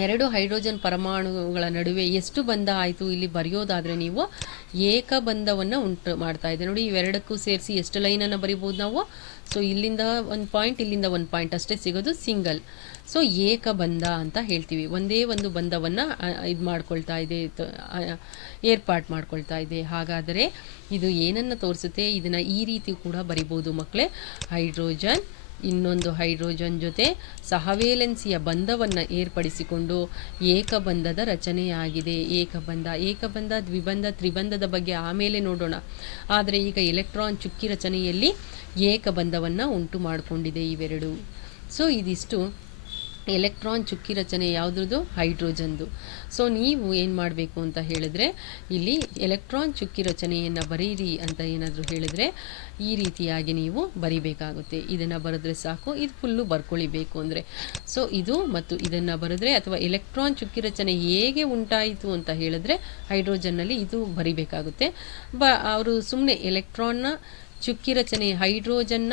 2 ಹೈಡ್ರೋಜನ್ ಪರಮಾಣುಗಳ ನಡುವೆ ಎಷ್ಟು ಬಂಧ ಆಯಿತು ಇಲ್ಲಿ ಬರೆಯೋದಾದರೆ ನೀವು ಏಕಬಂಧವನ್ನು ಉಂಟು ಮಾಡ್ತಾ ಇದೆ. ನೋಡಿ ಇವೆರಡಕ್ಕೂ ಸೇರಿಸಿ ಎಷ್ಟು ಲೈನನ್ನು ಬರಿಬೋದು ನಾವು. ಸೊ ಇಲ್ಲಿಂದ 1 ಪಾಯಿಂಟ್, ಇಲ್ಲಿಂದ 1 ಪಾಯಿಂಟ್ ಅಷ್ಟೇ ಸಿಗೋದು ಸಿಂಗಲ್. ಸೊ ಏಕಬಂಧ ಅಂತ ಹೇಳ್ತೀವಿ. ಒಂದೇ ಒಂದು ಬಂಧವನ್ನು ಇದು ಮಾಡ್ಕೊಳ್ತಾ ಇದೆ, ಏರ್ಪಾಟ್ ಮಾಡ್ಕೊಳ್ತಾ ಇದೆ. ಹಾಗಾದರೆ ಇದು ಏನನ್ನು ತೋರಿಸುತ್ತೆ, ಇದನ್ನು ಈ ರೀತಿ ಕೂಡ ಬರಿಬೋದು ಮಕ್ಕಳೇ. ಹೈಡ್ರೋಜನ್ ಇನ್ನೊಂದು ಹೈಡ್ರೋಜನ್ ಜೊತೆ ಸಹವೇಲೆನ್ಸಿಯ ಬಂಧವನ್ನು ಏರ್ಪಡಿಸಿಕೊಂಡು ಏಕಬಂಧದ ರಚನೆಯಾಗಿದೆ. ಏಕಬಂಧ, ದ್ವಿಬಂಧ, ತ್ರಿಬಂಧದ ಬಗ್ಗೆ ಆಮೇಲೆ ನೋಡೋಣ. ಆದರೆ ಈಗ ಎಲೆಕ್ಟ್ರಾನ್ ಚುಕ್ಕಿ ರಚನೆಯಲ್ಲಿ ಏಕಬಂಧವನ್ನು ಉಂಟು ಮಾಡಿಕೊಂಡಿದೆ ಇವೆರಡು. ಸೊ ಇದಿಷ್ಟು ಎಲೆಕ್ಟ್ರಾನ್ ಚುಕ್ಕಿ ರಚನೆ ಯಾವುದ್ರದ್ದು, ಹೈಡ್ರೋಜನ್ದು. ಸೊ ನೀವು ಏನು ಮಾಡಬೇಕು ಅಂತ ಹೇಳಿದ್ರೆ ಇಲ್ಲಿ ಎಲೆಕ್ಟ್ರಾನ್ ಚುಕ್ಕಿ ರಚನೆಯನ್ನು ಬರೀರಿ ಅಂತ ಏನಾದರೂ ಹೇಳಿದ್ರೆ ಈ ರೀತಿಯಾಗಿ ನೀವು ಬರಿಬೇಕಾಗುತ್ತೆ. ಇದನ್ನು ಬರೆದ್ರೆ ಸಾಕು, ಇದು ಫುಲ್ಲು ಬರ್ಕೊಳಿಬೇಕು ಅಂದರೆ. ಸೊ ಇದು ಮತ್ತು ಇದನ್ನು ಬರೆದ್ರೆ, ಅಥವಾ ಎಲೆಕ್ಟ್ರಾನ್ ಚುಕ್ಕಿ ರಚನೆ ಹೇಗೆ ಉಂಟಾಯಿತು ಅಂತ ಹೇಳಿದ್ರೆ ಹೈಡ್ರೋಜನ್ನಲ್ಲಿ ಇದು ಬರಿಬೇಕಾಗುತ್ತೆ. ಅವರು ಸುಮ್ಮನೆ ಎಲೆಕ್ಟ್ರಾನ್ನ ಚುಕ್ಕಿ ರಚನೆ, ಹೈಡ್ರೋಜನ್ನ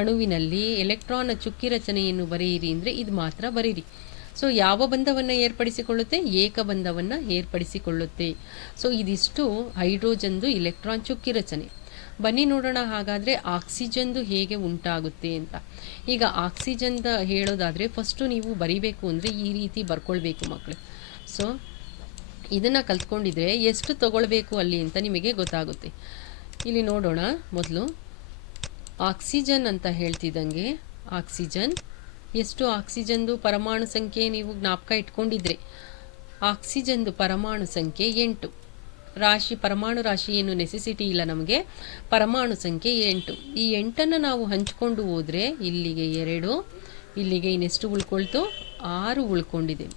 ಅಣುವಿನಲ್ಲಿ ಎಲೆಕ್ಟ್ರಾನ್ನ ಚುಕ್ಕಿ ರಚನೆಯನ್ನು ಬರೆಯಿರಿ ಅಂದರೆ ಇದು ಮಾತ್ರ ಬರೀರಿ. ಸೊ ಯಾವ ಬಂಧವನ್ನು ಏರ್ಪಡಿಸಿಕೊಳ್ಳುತ್ತೆ, ಏಕಬಂಧವನ್ನು ಏರ್ಪಡಿಸಿಕೊಳ್ಳುತ್ತೆ. ಸೊ ಇದಿಷ್ಟು ಹೈಡ್ರೋಜನ್ದು ಎಲೆಕ್ಟ್ರಾನ್ ಚುಕ್ಕಿ ರಚನೆ. ಬನ್ನಿ ನೋಡೋಣ ಹಾಗಾದರೆ ಆಕ್ಸಿಜನ್ದು ಹೇಗೆ ಉಂಟಾಗುತ್ತೆ ಅಂತ. ಈಗ ಆಕ್ಸಿಜನ್ದ ಹೇಳೋದಾದರೆ ಫಸ್ಟು ನೀವು ಬರಿಬೇಕು ಅಂದರೆ ಈ ರೀತಿ ಬರ್ಕೊಳ್ಬೇಕು ಮಕ್ಕಳು. ಸೊ ಇದನ್ನು ಕಲ್ತ್ಕೊಂಡಿದ್ರೆ ಎಷ್ಟು ತಗೊಳ್ಬೇಕು ಅಲ್ಲಿ ಅಂತ ನಿಮಗೆ ಗೊತ್ತಾಗುತ್ತೆ. ಇಲ್ಲಿ ನೋಡೋಣ. ಮೊದಲು ಆಕ್ಸಿಜನ್ ಅಂತ ಹೇಳ್ತಿದ್ದಂಗೆ ಆಕ್ಸಿಜನ್ ಎಷ್ಟು, ಆಕ್ಸಿಜನ್ದು ಪರಮಾಣು ಸಂಖ್ಯೆ ನೀವು ಜ್ಞಾಪಕ ಇಟ್ಕೊಂಡಿದ್ರೆ ಆಕ್ಸಿಜನ್ದು ಪರಮಾಣು ಸಂಖ್ಯೆ 8. ಪರಮಾಣು ರಾಶಿ ಏನು ನೆಸೆಸಿಟಿ ಇಲ್ಲ ನಮಗೆ, ಪರಮಾಣು ಸಂಖ್ಯೆ 8. ಈ 8ಅನ್ನು ನಾವು ಹಂಚಿಕೊಂಡು ಹೋದರೆ ಇಲ್ಲಿಗೆ 2, ಇಲ್ಲಿಗೆ ಇನ್ನೆಷ್ಟು ಉಳ್ಕೊಳ್ತು, 6 ಉಳ್ಕೊಂಡಿದೆ.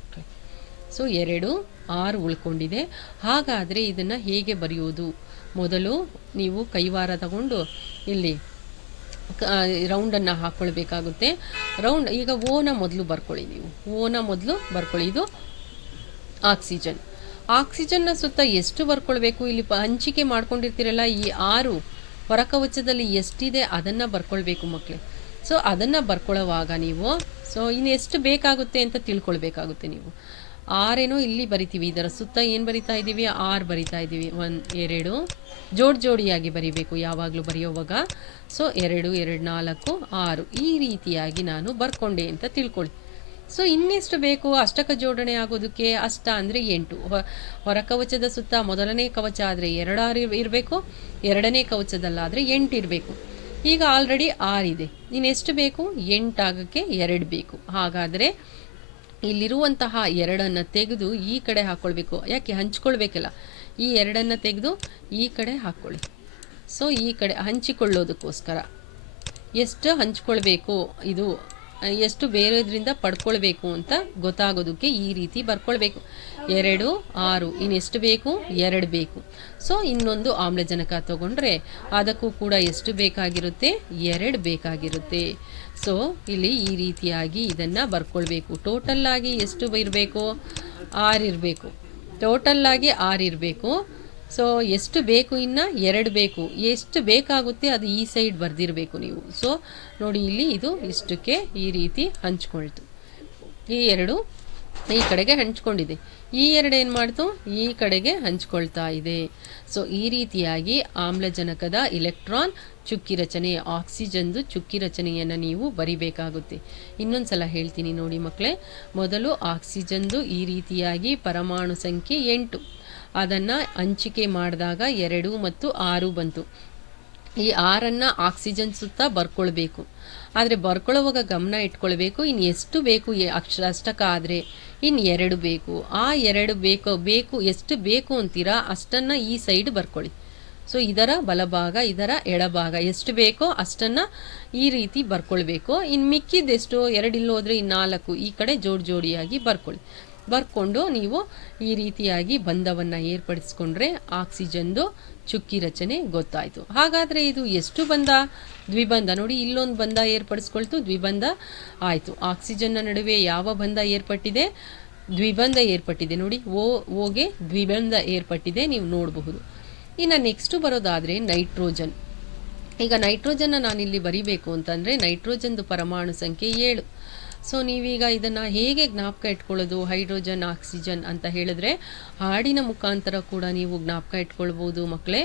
ಸೊ 2, 6 ಉಳ್ಕೊಂಡಿದೆ. ಹಾಗಾದರೆ ಇದನ್ನು ಹೇಗೆ ಬರೆಯೋದು, ಮೊದಲು ನೀವು ಕೈವಾರ ತಗೊಂಡು ಇಲ್ಲಿ ರೌಂಡನ್ನು ಹಾಕ್ಕೊಳ್ಬೇಕಾಗುತ್ತೆ. ರೌಂಡ್ ಈಗ ಓನ ಮೊದಲು ಬರ್ಕೊಳ್ಳಿ, ನೀವು ಓನ ಮೊದಲು ಬರ್ಕೊಳ್ಳಿ. ಇದು ಆಕ್ಸಿಜನ್ನ ಸುತ್ತ ಎಷ್ಟು ಬರ್ಕೊಳ್ಬೇಕು, ಇಲ್ಲಿ ಹಂಚಿಕೆ ಮಾಡ್ಕೊಂಡಿರ್ತೀರಲ್ಲ ಈ 6 ಹೊರಕವಚದಲ್ಲಿ ಎಷ್ಟಿದೆ ಅದನ್ನು ಬರ್ಕೊಳ್ಬೇಕು ಮಕ್ಕಳೇ. ಸೊ ಅದನ್ನು ಬರ್ಕೊಳ್ಳೋವಾಗ ನೀವು ಇನ್ನು ಎಷ್ಟು ಬೇಕಾಗುತ್ತೆ ಅಂತ ತಿಳ್ಕೊಳ್ಬೇಕಾಗುತ್ತೆ. ನೀವು 6 ಇಲ್ಲಿ ಬರಿತೀವಿ, ಇದರ ಸುತ್ತ ಏನು ಬರಿತಾ ಇದ್ದೀವಿ, 6 ಬರಿತಾ ಇದ್ದೀವಿ. 1 2 ಜೋಡಿಯಾಗಿ ಬರಿಬೇಕು ಯಾವಾಗಲೂ ಬರೆಯೋವಾಗ. ಸೊ 2 2 4 6 ಈ ರೀತಿಯಾಗಿ ನಾನು ಬರ್ಕೊಂಡೆ ಅಂತ ತಿಳ್ಕೊಳ್ಳಿ. ಸೊ ಇನ್ನೆಷ್ಟು ಬೇಕು ಅಷ್ಟಕ ಜೋಡಣೆ ಆಗೋದಕ್ಕೆ, ಅಷ್ಟ ಅಂದರೆ 8. ಹೊರಕವಚದ ಸುತ್ತ ಮೊದಲನೇ ಕವಚ ಆದರೆ 2 ಇರಬೇಕು, ಎರಡನೇ ಕವಚದಲ್ಲಾದರೆ 8 ಇರಬೇಕು. ಈಗ ಆಲ್ರೆಡಿ 6 ಇದೆ, ಇನ್ನೆಷ್ಟು ಬೇಕು, 8 ಆಗೋಕ್ಕೆ 2 ಬೇಕು. ಹಾಗಾದರೆ ಇಲ್ಲಿರುವಂತಹ 2ಅನ್ನು ತೆಗೆದು ಈ ಕಡೆ ಹಾಕ್ಕೊಳ್ಬೇಕು. ಯಾಕೆ, ಹಂಚ್ಕೊಳ್ಬೇಕಲ್ಲ. ಈ 2ಅನ್ನು ತೆಗೆದು ಈ ಕಡೆ ಹಾಕ್ಕೊಳ್ಳಿ. ಸೊ ಈ ಕಡೆ ಹಂಚಿಕೊಳ್ಳೋದಕ್ಕೋಸ್ಕರ ಎಷ್ಟು ಹಂಚ್ಕೊಳ್ಬೇಕು, ಇದು ಎಷ್ಟು ಬೇರೆದ್ರಿಂದ ಪಡ್ಕೊಳ್ಬೇಕು ಅಂತ ಗೊತ್ತಾಗೋದಕ್ಕೆ ಈ ರೀತಿ ಬರ್ಕೊಳ್ಬೇಕು. 2 6 ಇನ್ನೆಷ್ಟು ಬೇಕು? 2 ಬೇಕು. ಸೊ ಇನ್ನೊಂದು ಆಮ್ಲಜನಕ ತಗೊಂಡ್ರೆ ಅದಕ್ಕೂ ಕೂಡ ಎಷ್ಟು ಬೇಕಾಗಿರುತ್ತೆ? 2 ಬೇಕಾಗಿರುತ್ತೆ. ಸೊ ಇಲ್ಲಿ ಈ ರೀತಿಯಾಗಿ ಇದನ್ನು ಬರ್ಕೊಳ್ಬೇಕು. ಟೋಟಲ್ಲಾಗಿ ಎಷ್ಟು ಇರಬೇಕು? 6 ಇರಬೇಕು. ಟೋಟಲ್ಲಾಗಿ 6 ಇರಬೇಕು. ಸೊ ಎಷ್ಟು ಬೇಕು? ಇನ್ನು 2 ಬೇಕು. ಎಷ್ಟು ಬೇಕಾಗುತ್ತೆ ಅದು ಈ ಸೈಡ್ ಬರೆದಿರಬೇಕು ನೀವು. ಸೊ ನೋಡಿ, ಇಲ್ಲಿ ಇದು ಇಷ್ಟಕ್ಕೆ ಈ ರೀತಿ ಹಂಚ್ಕೊಳ್ತು. ಈ 2 ಈ ಕಡೆಗೆ ಹಂಚ್ಕೊಂಡಿದೆ. ಈ 2 ಏನು ಮಾಡ್ತು? ಈ ಕಡೆಗೆ ಹಂಚ್ಕೊಳ್ತಾ ಇದೆ. ಸೊ ಈ ರೀತಿಯಾಗಿ ಆಮ್ಲಜನಕದ ಇಲೆಕ್ಟ್ರಾನ್ ಚುಕ್ಕಿ ರಚನೆ, ಆಕ್ಸಿಜನ್ದು ಚುಕ್ಕಿ ರಚನೆಯನ್ನು ನೀವು ಬರಿಬೇಕಾಗುತ್ತೆ. ಇನ್ನೊಂದು ಸಲ ಹೇಳ್ತೀನಿ ನೋಡಿ ಮಕ್ಕಳೇ. ಮೊದಲು ಆಕ್ಸಿಜನ್ದು ಈ ರೀತಿಯಾಗಿ ಪರಮಾಣು ಸಂಖ್ಯೆ 8, ಅದನ್ನು ಹಂಚಿಕೆ ಮಾಡಿದಾಗ 2 ಮತ್ತು 6 ಬಂತು. ಈ 6ಅನ್ನು ಆಕ್ಸಿಜನ್ ಸುತ್ತ ಬರ್ಕೊಳ್ಬೇಕು. ಆದರೆ ಬರ್ಕೊಳ್ಳುವಾಗ ಗಮನ ಇಟ್ಕೊಳ್ಬೇಕು, ಇನ್ನು ಎಷ್ಟು ಬೇಕು? ಅಷ್ಟಕ ಆದರೆ ಇನ್ನು 2 ಬೇಕು. ಆ 2 ಬೇಕು ಎಷ್ಟು ಬೇಕು ಅಂತೀರಾ ಅಷ್ಟನ್ನು ಈ ಸೈಡ್ ಬರ್ಕೊಳ್ಳಿ. ಸೊ ಇದರ ಬಲಭಾಗ, ಇದರ ಎಡಭಾಗ ಎಷ್ಟು ಬೇಕೋ ಅಷ್ಟನ್ನು ಈ ರೀತಿ ಬರ್ಕೊಳ್ಬೇಕು. ಇನ್ನು ಮಿಕ್ಕಿದ್ದೆಷ್ಟು? 2 ಇಲ್ಲೋದ್ರೆ ಇನ್ನು 4 ಈ ಕಡೆ ಜೋಡಿಯಾಗಿ ಬರ್ಕೊಳ್ಳಿ. ಬರ್ಕೊಂಡು ನೀವು ಈ ರೀತಿಯಾಗಿ ಬಂಧವನ್ನು ಏರ್ಪಡಿಸ್ಕೊಂಡ್ರೆ ಆಕ್ಸಿಜನ್ದು ಚುಕ್ಕಿ ರಚನೆ ಗೊತ್ತಾಯಿತು. ಹಾಗಾದರೆ ಇದು ಎಷ್ಟು ಬಂಧ? ದ್ವಿಬಂಧ. ನೋಡಿ, ಇಲ್ಲೊಂದು ಬಂಧ ಏರ್ಪಡಿಸ್ಕೊಳ್ತು, ದ್ವಿಬಂಧ ಆಯಿತು. ಆಕ್ಸಿಜನ್ನ ನಡುವೆ ಯಾವ ಬಂಧ ಏರ್ಪಟ್ಟಿದೆ? ದ್ವಿಬಂಧ ಏರ್ಪಟ್ಟಿದೆ. ನೋಡಿ, ಓಗೆ ದ್ವಿಬಂಧ ಏರ್ಪಟ್ಟಿದೆ, ನೀವು ನೋಡಬಹುದು. ಇನ್ನು ನೆಕ್ಸ್ಟು ಬರೋದಾದರೆ ನೈಟ್ರೋಜನ್. ಈಗ ನೈಟ್ರೋಜನ್ನ ನಾನಿಲ್ಲಿ ಬರಿಬೇಕು ಅಂತಂದರೆ ನೈಟ್ರೋಜನ್ದು ಪರಮಾಣು ಸಂಖ್ಯೆ 7. ಸೊ ನೀವೀಗ ಇದನ್ನು ಹೇಗೆ ಜ್ಞಾಪಕ ಇಟ್ಕೊಳ್ಳೋದು? ಹೈಡ್ರೋಜನ್, ಆಕ್ಸಿಜನ್ ಅಂತ ಹೇಳಿದ್ರೆ ಹಾಡಿನ ಮುಖಾಂತರ ಕೂಡ ನೀವು ಜ್ಞಾಪಕ ಇಟ್ಕೊಳ್ಬೋದು ಮಕ್ಕಳೇ.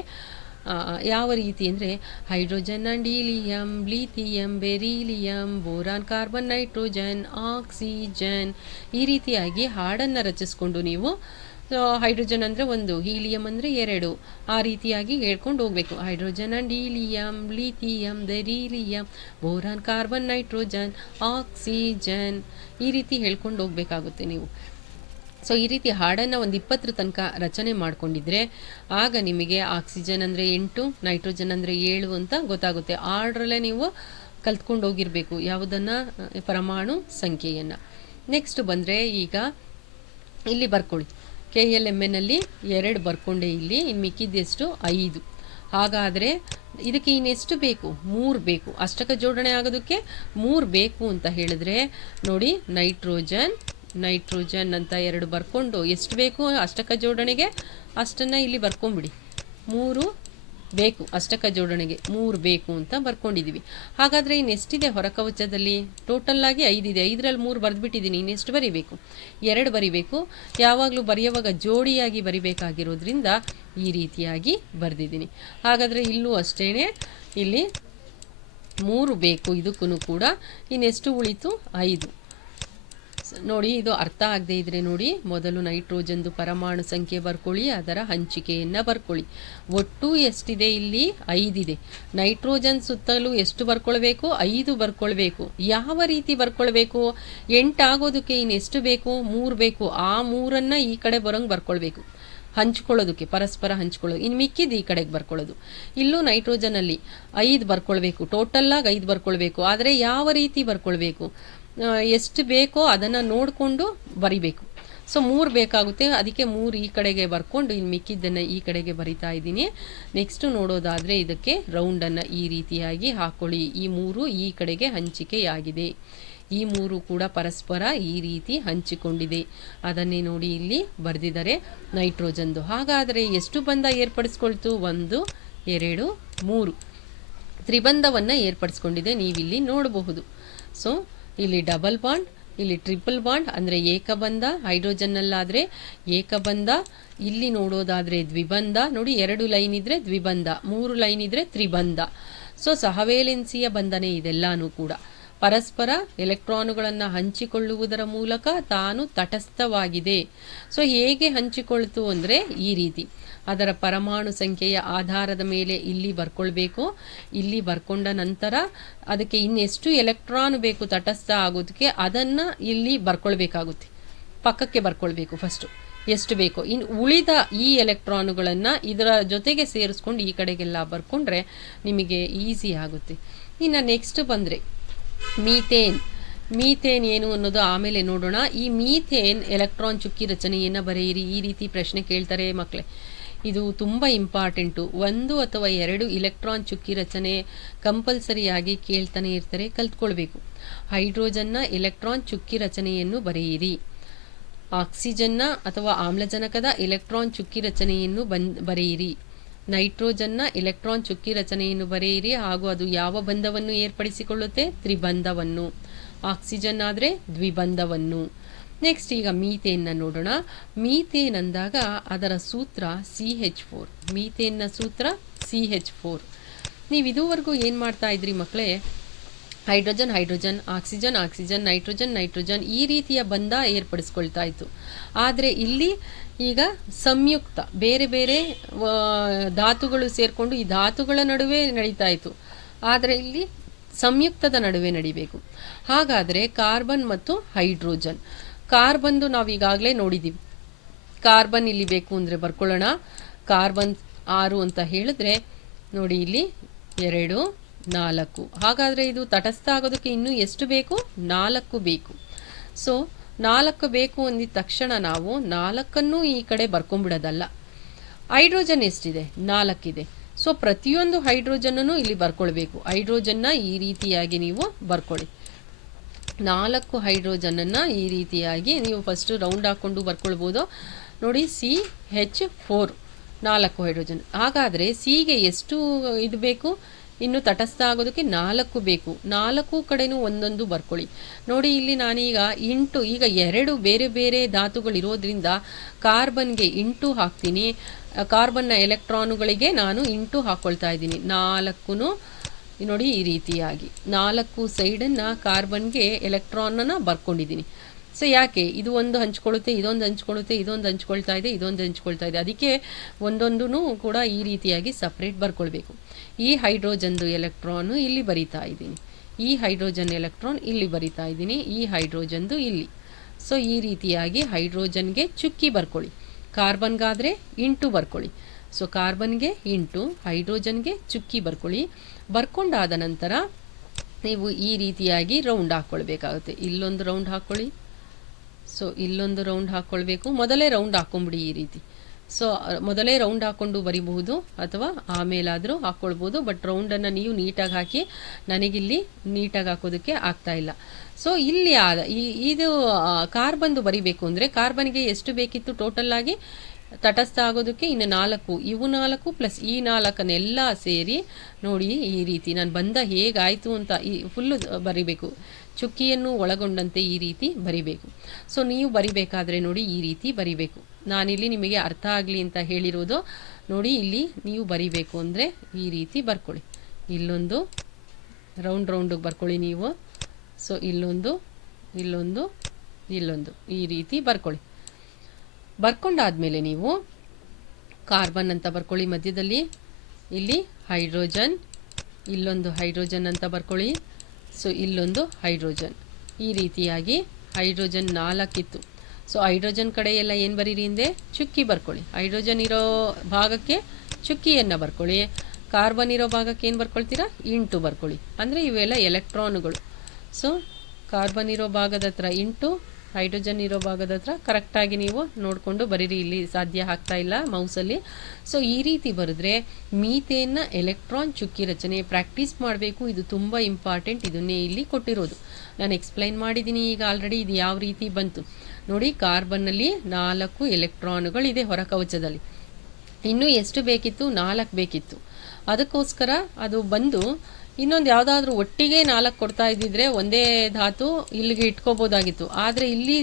ಯಾವ ರೀತಿ ಅಂದರೆ hydrogen and helium, lithium, beryllium, boron, carbon, nitrogen, oxygen, ಈ ರೀತಿಯಾಗಿ ಹಾಡನ್ನು ರಚಿಸ್ಕೊಂಡು ನೀವು ಹೈಡ್ರೋಜನ್ ಅಂದರೆ 1, ಹೀಲಿಯಂ ಅಂದರೆ 2, ಆ ರೀತಿಯಾಗಿ ಹೇಳ್ಕೊಂಡು ಹೋಗಬೇಕು. Hydrogen and helium, lithium, beryllium, boron, carbon, nitrogen, oxygen, ಈ ರೀತಿ ಹೇಳ್ಕೊಂಡು ಹೋಗಬೇಕಾಗುತ್ತೆ ನೀವು. ಸೊ ಈ ರೀತಿ ಹಾಡನ್ನು ಒಂದು 20 ತನಕ ರಚನೆ ಮಾಡ್ಕೊಂಡಿದ್ರೆ ಆಗ ನಿಮಗೆ ಆಕ್ಸಿಜನ್ ಅಂದರೆ 8, ನೈಟ್ರೋಜನ್ ಅಂದರೆ 7 ಅಂತ ಗೊತ್ತಾಗುತ್ತೆ. ಆರ್ಡ್ರಲ್ಲೇ ನೀವು ಕಲ್ತ್ಕೊಂಡು ಹೋಗಿರಬೇಕು ಯಾವುದನ್ನು? ಪರಮಾಣು ಸಂಖ್ಯೆಯನ್ನು. ನೆಕ್ಸ್ಟ್ ಬಂದರೆ ಈಗ ಇಲ್ಲಿ ಬರ್ಕೊಳ್ಳಿ. KLMನಲ್ಲಿ 2 ಬರ್ಕೊಂಡೆ ಇಲ್ಲಿ. ಇನ್ನು ಮಿಕ್ಕಿದ್ದೆಷ್ಟು? 5. ಹಾಗಾದರೆ ಇದಕ್ಕೆ ಇನ್ನೆಷ್ಟು ಬೇಕು? 3 ಬೇಕು. ಅಷ್ಟಕ ಜೋಡಣೆ ಆಗೋದಕ್ಕೆ 3 ಬೇಕು ಅಂತ ಹೇಳಿದ್ರೆ ನೋಡಿ, ನೈಟ್ರೋಜನ್ ಅಂತ 2 ಬರ್ಕೊಂಡು ಎಷ್ಟು ಬೇಕು ಅಷ್ಟಕ ಜೋಡಣೆಗೆ ಅಷ್ಟನ್ನು ಇಲ್ಲಿ ಬರ್ಕೊಂಬಿಡಿ. 3 ಬೇಕು ಅಷ್ಟಕ ಜೋಡಣೆಗೆ, 3 ಬೇಕು ಅಂತ ಬರ್ಕೊಂಡಿದ್ದೀವಿ. ಹಾಗಾದರೆ ಇನ್ನೆಷ್ಟಿದೆ ಹೊರಕವಚದಲ್ಲಿ? ಟೋಟಲ್ಲಾಗಿ 5 ಇದೆ. 5ರಲ್ಲಿ 3 ಬರೆದ್ಬಿಟ್ಟಿದ್ದೀನಿ. ಇನ್ನೆಷ್ಟು ಬರಿಬೇಕು? 2 ಬರಿಬೇಕು. ಯಾವಾಗಲೂ ಬರೆಯುವಾಗ ಜೋಡಿಯಾಗಿ ಬರಿಬೇಕಾಗಿರೋದ್ರಿಂದ ಈ ರೀತಿಯಾಗಿ ಬರೆದಿದ್ದೀನಿ. ಹಾಗಾದರೆ ಇಲ್ಲೂ ಅಷ್ಟೇ, ಇಲ್ಲಿ 3 ಬೇಕು ಇದಕ್ಕೂ ಕೂಡ. ಇನ್ನೆಷ್ಟು ಉಳಿತು? 5. ನೋಡಿ, ಇದು ಅರ್ಥ ಆಗದೆ ಇದ್ರೆ ನೋಡಿ, ಮೊದಲು ನೈಟ್ರೋಜನ್ದು ಪರಮಾಣು ಸಂಖ್ಯೆ ಬರ್ಕೊಳ್ಳಿ, ಅದರ ಹಂಚಿಕೆಯನ್ನು ಬರ್ಕೊಳ್ಳಿ. ಒಟ್ಟು ಎಷ್ಟಿದೆ? ಇಲ್ಲಿ 5 ಇದೆ. ನೈಟ್ರೋಜನ್ ಸುತ್ತಲೂ ಎಷ್ಟು ಬರ್ಕೊಳ್ಬೇಕು? 5 ಬರ್ಕೊಳ್ಬೇಕು. ಯಾವ ರೀತಿ ಬರ್ಕೊಳ್ಬೇಕು? 8 ಆಗೋದಕ್ಕೆ ಇನ್ನೆಷ್ಟು ಬೇಕು? 3 ಬೇಕು. ಆ 3ಅನ್ನು ಈ ಕಡೆ ಬರೋಂಗೆ ಬರ್ಕೊಳ್ಬೇಕು, ಹಂಚ್ಕೊಳ್ಳೋದಕ್ಕೆ, ಪರಸ್ಪರ ಹಂಚ್ಕೊಳ್ಳೋದು. ಇನ್ನು ಮಿಕ್ಕಿದ್ದು ಈ ಕಡೆಗೆ ಬರ್ಕೊಳ್ಳೋದು. ಇಲ್ಲೂ ನೈಟ್ರೋಜನಲ್ಲಿ 5 ಬರ್ಕೊಳ್ಬೇಕು. ಟೋಟಲ್ಲಾಗಿ 5 ಬರ್ಕೊಳ್ಬೇಕು. ಆದರೆ ಯಾವ ರೀತಿ ಬರ್ಕೊಳ್ಬೇಕು? ಎಷ್ಟು ಬೇಕೋ ಅದನ್ನು ನೋಡಿಕೊಂಡು ಬರಿಬೇಕು. ಸೊ 3 ಬೇಕಾಗುತ್ತೆ, ಅದಕ್ಕೆ 3 ಈ ಕಡೆಗೆ ಬರ್ಕೊಂಡು ಇನ್ನು ಮಿಕ್ಕಿದ್ದನ್ನು ಈ ಕಡೆಗೆ ಬರಿತಾ ಇದ್ದೀನಿ. ನೆಕ್ಸ್ಟು ನೋಡೋದಾದರೆ ಇದಕ್ಕೆ ರೌಂಡನ್ನು ಈ ರೀತಿಯಾಗಿ ಹಾಕ್ಕೊಳ್ಳಿ. ಈ 3 ಈ ಕಡೆಗೆ ಹಂಚಿಕೆಯಾಗಿದೆ. ಈ 3 ಕೂಡ ಪರಸ್ಪರ ಈ ರೀತಿ ಹಂಚಿಕೊಂಡಿದೆ. ಅದನ್ನೇ ನೋಡಿ ಇಲ್ಲಿ ಬರೆದಿದ್ದಾರೆ ನೈಟ್ರೋಜನ್ದು. ಹಾಗಾದರೆ ಎಷ್ಟು ಬಂಧ ಏರ್ಪಡಿಸ್ಕೊಳ್ತು? 1 2 3 ತ್ರಿಬಂಧವನ್ನು ಏರ್ಪಡಿಸ್ಕೊಂಡಿದೆ, ನೀವಿಲ್ಲಿ ನೋಡಬಹುದು. ಸೊ ಇಲ್ಲಿ ಡಬಲ್ ಬಾಂಡ್, ಇಲ್ಲಿ ಟ್ರಿಪಲ್ ಬಾಂಡ್ ಅಂದರೆ ಏಕಬಂಧ. ಹೈಡ್ರೋಜನ್ನಲ್ಲಾದರೆ ಏಕಬಂಧ. ಇಲ್ಲಿ ನೋಡೋದಾದರೆ ದ್ವಿಬಂಧ. ನೋಡಿ, 2 ಲೈನ್ ಇದ್ದರೆ ದ್ವಿಬಂಧ, 3 ಲೈನ್ ಇದ್ದರೆ ತ್ರಿಬಂಧ. ಸೊ ಸಹವೇಲೆನ್ಸಿಯ ಬಂಧನೆ ಇದೆಲ್ಲಾನು ಕೂಡ. ಪರಸ್ಪರ ಎಲೆಕ್ಟ್ರಾನುಗಳನ್ನು ಹಂಚಿಕೊಳ್ಳುವುದರ ಮೂಲಕ ತಾನು ತಟಸ್ಥವಾಗಿದೆ. ಸೊ ಹೇಗೆ ಹಂಚಿಕೊಳ್ತು ಅಂದರೆ ಈ ರೀತಿ ಅದರ ಪರಮಾಣು ಸಂಖ್ಯೆಯ ಆಧಾರದ ಮೇಲೆ ಇಲ್ಲಿ ಬರ್ಕೊಳ್ಬೇಕು. ಇಲ್ಲಿ ಬರ್ಕೊಂಡ ನಂತರ ಅದಕ್ಕೆ ಇನ್ನೆಷ್ಟು ಎಲೆಕ್ಟ್ರಾನ್ ಬೇಕು ತಟಸ್ಥ ಆಗೋದಕ್ಕೆ ಅದನ್ನು ಇಲ್ಲಿ ಬರ್ಕೊಳ್ಬೇಕಾಗುತ್ತೆ. ಪಕ್ಕಕ್ಕೆ ಬರ್ಕೊಳ್ಬೇಕು ಫಸ್ಟು ಎಷ್ಟು ಬೇಕೋ. ಇನ್ನು ಉಳಿದ ಈ ಎಲೆಕ್ಟ್ರಾನುಗಳನ್ನು ಇದರ ಜೊತೆಗೆ ಸೇರಿಸ್ಕೊಂಡು ಈ ಕಡೆಗೆಲ್ಲ ಬರ್ಕೊಂಡ್ರೆ ನಿಮಗೆ ಈಸಿ ಆಗುತ್ತೆ. ಇನ್ನು ನೆಕ್ಸ್ಟ್ ಬಂದರೆ ಮೀಥೇನ್. ಮೀಥೇನ್ ಏನು ಅನ್ನೋದು ಆಮೇಲೆ ನೋಡೋಣ. ಈ ಮೀಥೇನ್ ಎಲೆಕ್ಟ್ರಾನ್ ಚುಕ್ಕಿ ರಚನೆಯನ್ನು ಬರೆಯಿರಿ, ಈ ರೀತಿ ಪ್ರಶ್ನೆ ಕೇಳ್ತಾರೆ ಮಕ್ಕಳೇ. ಇದು ತುಂಬ ಇಂಪಾರ್ಟೆಂಟು. 1 ಅಥವಾ 2 ಇಲೆಕ್ಟ್ರಾನ್ ಚುಕ್ಕಿ ರಚನೆ ಕಂಪಲ್ಸರಿಯಾಗಿ ಕೇಳ್ತಾನೆ ಇರ್ತಾರೆ, ಕಲ್ತ್ಕೊಳ್ಬೇಕು. ಹೈಡ್ರೋಜನ್ನ ಎಲೆಕ್ಟ್ರಾನ್ ಚುಕ್ಕಿ ರಚನೆಯನ್ನು ಬರೆಯಿರಿ. ಆಕ್ಸಿಜನ್ನ ಅಥವಾ ಆಮ್ಲಜನಕದ ಎಲೆಕ್ಟ್ರಾನ್ ಚುಕ್ಕಿ ರಚನೆಯನ್ನು ಬರೆಯಿರಿ. ನೈಟ್ರೋಜನ್ನ ಎಲೆಕ್ಟ್ರಾನ್ ಚುಕ್ಕಿ ರಚನೆಯನ್ನು ಬರೆಯಿರಿ ಹಾಗೂ ಅದು ಯಾವ ಬಂಧವನ್ನು ಏರ್ಪಡಿಸಿಕೊಳ್ಳುತ್ತೆ? ತ್ರಿಬಂಧವನ್ನು. ಆಕ್ಸಿಜನ್ ಆದರೆ ದ್ವಿಬಂಧವನ್ನು. ನೆಕ್ಸ್ಟ್ ಈಗ ಮೀಥೇನ್ನ ನೋಡೋಣ. ಮೀಥೇನ್ ಅಂದಾಗ ಅದರ ಸೂತ್ರ CH4. ಮೀಥೇನ್ನ ಸೂತ್ರ CH4. ನೀವು ಇದುವರೆಗೂ ಏನು ಮಾಡ್ತಾ ಇದ್ರಿ ಮಕ್ಕಳೇ? Hydrogen hydrogen, oxygen oxygen, nitrogen nitrogen, ಈ ರೀತಿಯ ಬಂಧ ಏರ್ಪಡಿಸ್ಕೊಳ್ತಾ ಇತ್ತು. ಆದರೆ ಇಲ್ಲಿ ಈಗ ಸಂಯುಕ್ತ ಬೇರೆ ಬೇರೆ ಧಾತುಗಳು ಸೇರಿಕೊಂಡು ಈ ಧಾತುಗಳ ನಡುವೆ ನಡೀತಾ ಇತ್ತು. ಆದರೆ ಇಲ್ಲಿ ಸಂಯುಕ್ತದ ನಡುವೆ ನಡಿಬೇಕು. ಹಾಗಾದರೆ ಕಾರ್ಬನ್ ಮತ್ತು ಹೈಡ್ರೋಜನ್. ಕಾರ್ಬನ್ದು ನಾವು ಈಗಾಗಲೇ ನೋಡಿದ್ದೀವಿ. ಕಾರ್ಬನ್ ಇಲ್ಲಿ ಬೇಕು ಅಂದರೆ ಬರ್ಕೊಳ್ಳೋಣ. ಕಾರ್ಬನ್ 6 ಅಂತ ಹೇಳಿದ್ರೆ ನೋಡಿ ಇಲ್ಲಿ 2 4. ಹಾಗಾದರೆ ಇದು ತಟಸ್ಥ ಆಗೋದಕ್ಕೆ ಇನ್ನೂ ಎಷ್ಟು ಬೇಕು? 4 ಬೇಕು. ಸೊ 4 ಬೇಕು ಅಂದಿದ ತಕ್ಷಣ ನಾವು 4 ಈ ಕಡೆ ಬರ್ಕೊಂಡ್ಬಿಡೋದಲ್ಲ. ಹೈಡ್ರೋಜನ್ ಎಷ್ಟಿದೆ? 4 ಇದೆ. ಸೊ ಪ್ರತಿಯೊಂದು ಹೈಡ್ರೋಜನ್ನೂ ಇಲ್ಲಿ ಬರ್ಕೊಳ್ಬೇಕು. ಹೈಡ್ರೋಜನ್ನ ಈ ರೀತಿಯಾಗಿ ನೀವು ಬರ್ಕೊಳ್ಳಿ. 4 ಹೈಡ್ರೋಜನನ್ನು ಈ ರೀತಿಯಾಗಿ ನೀವು ಫಸ್ಟು ರೌಂಡ್ ಹಾಕ್ಕೊಂಡು ಬರ್ಕೊಳ್ಬೋದು. ನೋಡಿ CH4, 4 ಹೈಡ್ರೋಜನ್. ಹಾಗಾದರೆ ಸಿಗೆ ಎಷ್ಟು ಇದು ಬೇಕು? ಇನ್ನು ತಟಸ್ಥ ಆಗೋದಕ್ಕೆ 4 ಬೇಕು. 4 ಕಡೆನೂ ಒಂದೊಂದು ಬರ್ಕೊಳ್ಳಿ. ನೋಡಿ ಇಲ್ಲಿ ನಾನೀಗ 8, ಈಗ 2 ಬೇರೆ ಬೇರೆ ಧಾತುಗಳಿರೋದ್ರಿಂದ ಕಾರ್ಬನ್ಗೆ 8 ಹಾಕ್ತೀನಿ. ಕಾರ್ಬನ್ನ ಎಲೆಕ್ಟ್ರಾನುಗಳಿಗೆ ನಾನು 8 ಹಾಕ್ಕೊಳ್ತಾ ಇದ್ದೀನಿ. 4 ನೋಡಿ ಈ ರೀತಿಯಾಗಿ 4 ಸೈಡನ್ನು ಕಾರ್ಬನ್ಗೆ ಎಲೆಕ್ಟ್ರಾನನ್ನು ಬರ್ಕೊಂಡಿದ್ದೀನಿ. ಸೊ ಯಾಕೆ? ಇದು ಒಂದು ಹಂಚ್ಕೊಳ್ಳುತ್ತೆ, ಇದೊಂದು ಹಂಚ್ಕೊಳ್ಳುತ್ತೆ, ಇದೊಂದು ಹಂಚ್ಕೊಳ್ತಾ ಇದೆ, ಇದೊಂದು ಹಂಚ್ಕೊಳ್ತಾ ಇದೆ. ಅದಕ್ಕೆ ಒಂದೊಂದೂ ಕೂಡ ಈ ರೀತಿಯಾಗಿ ಸಪ್ರೇಟ್ ಬರ್ಕೊಳ್ಬೇಕು. ಈ ಹೈಡ್ರೋಜನ್ದು ಎಲೆಕ್ಟ್ರಾನು ಇಲ್ಲಿ ಬರಿತಾ ಇದ್ದೀನಿ, ಈ ಹೈಡ್ರೋಜನ್ ಎಲೆಕ್ಟ್ರಾನ್ ಇಲ್ಲಿ ಬರಿತಾ ಇದ್ದೀನಿ, ಈ ಹೈಡ್ರೋಜನ್ದು ಇಲ್ಲಿ. ಸೊ ಈ ರೀತಿಯಾಗಿ ಹೈಡ್ರೋಜನ್ಗೆ ಚುಕ್ಕಿ ಬರ್ಕೊಳ್ಳಿ. ಕಾರ್ಬನ್ಗಾದರೆ 8 ಬರ್ಕೊಳ್ಳಿ. ಸೊ ಕಾರ್ಬನ್ಗೆ 8, ಹೈಡ್ರೋಜನ್ಗೆ ಚುಕ್ಕಿ ಬರ್ಕೊಳ್ಳಿ. ಬರ್ಕೊಂಡಾದ ನಂತರ ನೀವು ಈ ರೀತಿಯಾಗಿ ರೌಂಡ್ ಹಾಕ್ಕೊಳ್ಬೇಕಾಗುತ್ತೆ. ಇಲ್ಲೊಂದು ರೌಂಡ್ ಹಾಕ್ಕೊಳ್ಳಿ. ಸೊ ಇಲ್ಲೊಂದು ರೌಂಡ್ ಹಾಕ್ಕೊಳ್ಬೇಕು. ಮೊದಲೇ ರೌಂಡ್ ಹಾಕ್ಕೊಂಬಿಡಿ ಈ ರೀತಿ. ಸೊ ಮೊದಲೇ ರೌಂಡ್ ಹಾಕ್ಕೊಂಡು ಬರಿಬಹುದು ಅಥವಾ ಆಮೇಲಾದರೂ ಹಾಕ್ಕೊಳ್ಬೋದು. ಬಟ್ ರೌಂಡನ್ನು ನೀವು ನೀಟಾಗಿ ಹಾಕಿ, ನನಗಿಲ್ಲಿ ನೀಟಾಗಿ ಹಾಕೋದಕ್ಕೆ ಆಗ್ತಾ ಇಲ್ಲ. ಸೊ ಇಲ್ಲಿ ಇದು ಕಾರ್ಬನ್ದು ಬರಿಬೇಕು ಅಂದರೆ ಕಾರ್ಬನ್ಗೆ ಎಷ್ಟು ಬೇಕಿತ್ತು ಟೋಟಲ್ ಆಗಿ ತಟಸ್ಥ ಆಗೋದಕ್ಕೆ? ಇನ್ನು 4. ಇವು 4 ಪ್ಲಸ್ ಈ 4 ಸೇರಿ ನೋಡಿ ಈ ರೀತಿ ನಾನು ಬಂದ ಹೇಗಾಯಿತು ಅಂತ ಈ ಫುಲ್ಲು ಬರಿಬೇಕು. ಚುಕ್ಕಿಯನ್ನು ಒಳಗೊಂಡಂತೆ ಈ ರೀತಿ ಬರಿಬೇಕು. ಸೊ ನೀವು ಬರಿಬೇಕಾದ್ರೆ ನೋಡಿ ಈ ರೀತಿ ಬರಿಬೇಕು. ನಾನಿಲ್ಲಿ ನಿಮಗೆ ಅರ್ಥ ಆಗಲಿ ಅಂತ ಹೇಳಿರೋದು. ನೋಡಿ ಇಲ್ಲಿ ನೀವು ಬರಿಬೇಕು ಅಂದರೆ ಈ ರೀತಿ ಬರ್ಕೊಳ್ಳಿ. ಇಲ್ಲೊಂದು ರೌಂಡಿಗೆ ಬರ್ಕೊಳ್ಳಿ ನೀವು. ಸೊ ಇಲ್ಲೊಂದು ಇಲ್ಲೊಂದು ಇಲ್ಲೊಂದು ಈ ರೀತಿ ಬರ್ಕೊಳ್ಳಿ. ಬರ್ಕೊಂಡಾದ್ಮೇಲೆ ನೀವು ಕಾರ್ಬನ್ ಅಂತ ಬರ್ಕೊಳ್ಳಿ ಮಧ್ಯದಲ್ಲಿ. ಇಲ್ಲಿ ಹೈಡ್ರೋಜನ್, ಇಲ್ಲೊಂದು ಹೈಡ್ರೋಜನ್ ಅಂತ ಬರ್ಕೊಳ್ಳಿ. ಸೊ ಇಲ್ಲೊಂದು ಹೈಡ್ರೋಜನ್. ಈ ರೀತಿಯಾಗಿ ಹೈಡ್ರೋಜನ್ 4 ಇತ್ತು. ಸೊ ಹೈಡ್ರೋಜನ್ ಕಡೆ ಎಲ್ಲ ಏನು ಬರೀರಿ ಹಿಂದೆ? ಚುಕ್ಕಿ ಬರ್ಕೊಳ್ಳಿ. ಹೈಡ್ರೋಜನ್ ಇರೋ ಭಾಗಕ್ಕೆ ಚುಕ್ಕಿಯನ್ನು ಬರ್ಕೊಳ್ಳಿ. ಕಾರ್ಬನ್ ಇರೋ ಭಾಗಕ್ಕೆ ಏನು ಬರ್ಕೊಳ್ತೀರಾ? 8 ಬರ್ಕೊಳ್ಳಿ. ಅಂದರೆ ಇವೆಲ್ಲ ಎಲೆಕ್ಟ್ರಾನುಗಳು. ಸೊ ಕಾರ್ಬನ್ ಇರೋ ಭಾಗದ ಹತ್ರ 8, ಹೈಡ್ರೋಜನ್ ಇರೋ ಭಾಗದ ಹತ್ರ ಕರೆಕ್ಟಾಗಿ ನೀವು ನೋಡಿಕೊಂಡು ಬರೀರಿ. ಇಲ್ಲಿ ಸಾಧ್ಯ ಆಗ್ತಾ ಇಲ್ಲ ಮೌಸಲ್ಲಿ. ಸೊ ಈ ರೀತಿ ಬರೆದ್ರೆ ಮೀಥೇನ್ನ ಎಲೆಕ್ಟ್ರಾನ್ ಚುಕ್ಕಿ ರಚನೆ ಪ್ರಾಕ್ಟೀಸ್ ಮಾಡಬೇಕು. ಇದು ತುಂಬ ಇಂಪಾರ್ಟೆಂಟ್. ಇದನ್ನೇ ಇಲ್ಲಿ ಕೊಟ್ಟಿರೋದು. ನಾನು ಎಕ್ಸ್ಪ್ಲೈನ್ ಮಾಡಿದ್ದೀನಿ ಈಗ ಆಲ್ರೆಡಿ. ಇದು ಯಾವ ರೀತಿ ಬಂತು ನೋಡಿ. ಕಾರ್ಬನ್ನಲ್ಲಿ 4 ಎಲೆಕ್ಟ್ರಾನುಗಳಿದೆ ಹೊರಕವಚದಲ್ಲಿ. ಇನ್ನೂ ಎಷ್ಟು ಬೇಕಿತ್ತು? 4 ಬೇಕಿತ್ತು. ಅದಕ್ಕೋಸ್ಕರ ಅದು ಬಂದು ಇನ್ನೊಂದು ಯಾವುದಾದ್ರೂ ಒಟ್ಟಿಗೆ 4 ಕೊಡ್ತಾ ಇದ್ದಿದ್ರೆ ಒಂದೇ ಧಾತು ಇಲ್ಲಿಗೆ ಇಟ್ಕೋಬೋದಾಗಿತ್ತು. ಆದರೆ ಇಲ್ಲಿ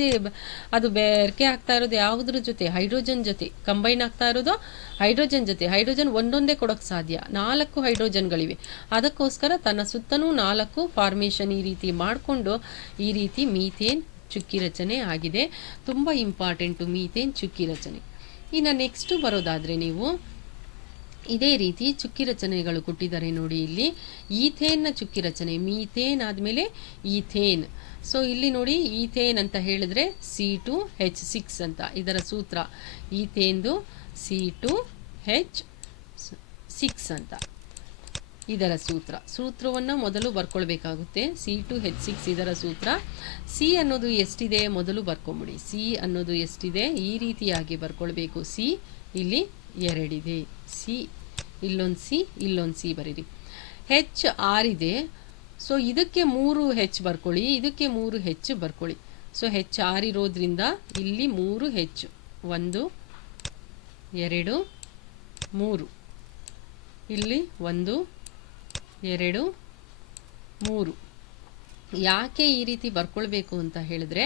ಅದು ಬೆರಕೆ ಆಗ್ತಾ ಇರೋದು ಯಾವುದ್ರ ಜೊತೆ? ಹೈಡ್ರೋಜನ್ ಜೊತೆ ಕಂಬೈನ್ ಆಗ್ತಾ ಇರೋದು ಹೈಡ್ರೋಜನ್ ಜೊತೆ. ಹೈಡ್ರೋಜನ್ ಒಂದೊಂದೇ ಕೊಡೋಕ್ಕೆ ಸಾಧ್ಯ, 4 ಹೈಡ್ರೋಜನ್ಗಳಿವೆ. ಅದಕ್ಕೋಸ್ಕರ ತನ್ನ ಸುತ್ತಲೂ 4 ಫಾರ್ಮೇಷನ್ ಈ ರೀತಿ ಮಾಡಿಕೊಂಡು ಈ ರೀತಿ ಮೀಥೇನ್ ಚುಕ್ಕಿ ರಚನೆ ಆಗಿದೆ. ತುಂಬ ಇಂಪಾರ್ಟೆಂಟು ಮೀಥೇನ್ ಚುಕ್ಕಿ ರಚನೆ. ಇನ್ನು ನೆಕ್ಸ್ಟು ಬರೋದಾದರೆ ನೀವು ಇದೇ ರೀತಿ ಚುಕ್ಕಿ ರಚನೆಗಳು ಕೊಟ್ಟಿದ್ದಾರೆ ನೋಡಿ. ಇಲ್ಲಿ ಈಥೇನ್ನ ಚುಕ್ಕಿ ರಚನೆ, ಮೀಥೇನ್ ಆದಮೇಲೆ ಈಥೇನ್. ಸೊ ಇಲ್ಲಿ ನೋಡಿ ಈಥೇನ್ ಅಂತ ಹೇಳಿದ್ರೆ C2H6 ಅಂತ ಇದರ ಸೂತ್ರ. ಈಥೇನ್ದು C2H6 ಅಂತ. ಇದರ ಸೂತ್ರವನ್ನು ಮೊದಲು ಬರ್ಕೊಳ್ಬೇಕಾಗುತ್ತೆ. C2H6 ಇದರ ಸೂತ್ರ. ಸಿ ಅನ್ನೋದು ಎಷ್ಟಿದೆ ಮೊದಲು ಬರ್ಕೊಂಬಿಡಿ. ಸಿ ಅನ್ನೋದು ಎಷ್ಟಿದೆ ಈ ರೀತಿಯಾಗಿ ಬರ್ಕೊಳ್ಬೇಕು. ಸಿ ಇಲ್ಲಿ 2 ಇದೆ. ಸಿ ಇಲ್ಲೊಂದು ಸಿ ಇಲ್ಲೊಂದು ಸಿ ಬರೀರಿ. ಹೆಚ್ 6 ಇದೆ. ಸೊ ಇದಕ್ಕೆ 3 ಹೆಚ್ ಬರ್ಕೊಳ್ಳಿ, ಇದಕ್ಕೆ 3 ಹೆಚ್ ಬರ್ಕೊಳ್ಳಿ. ಸೊ ಹೆಚ್ 6 ಇರೋದ್ರಿಂದ ಇಲ್ಲಿ 3 ಹೆಚ್, 1 2 3, ಇಲ್ಲಿ 1 2 3. ಯಾಕೆ ಈ ರೀತಿ ಬರ್ಕೊಳ್ಬೇಕು ಅಂತ ಹೇಳಿದ್ರೆ,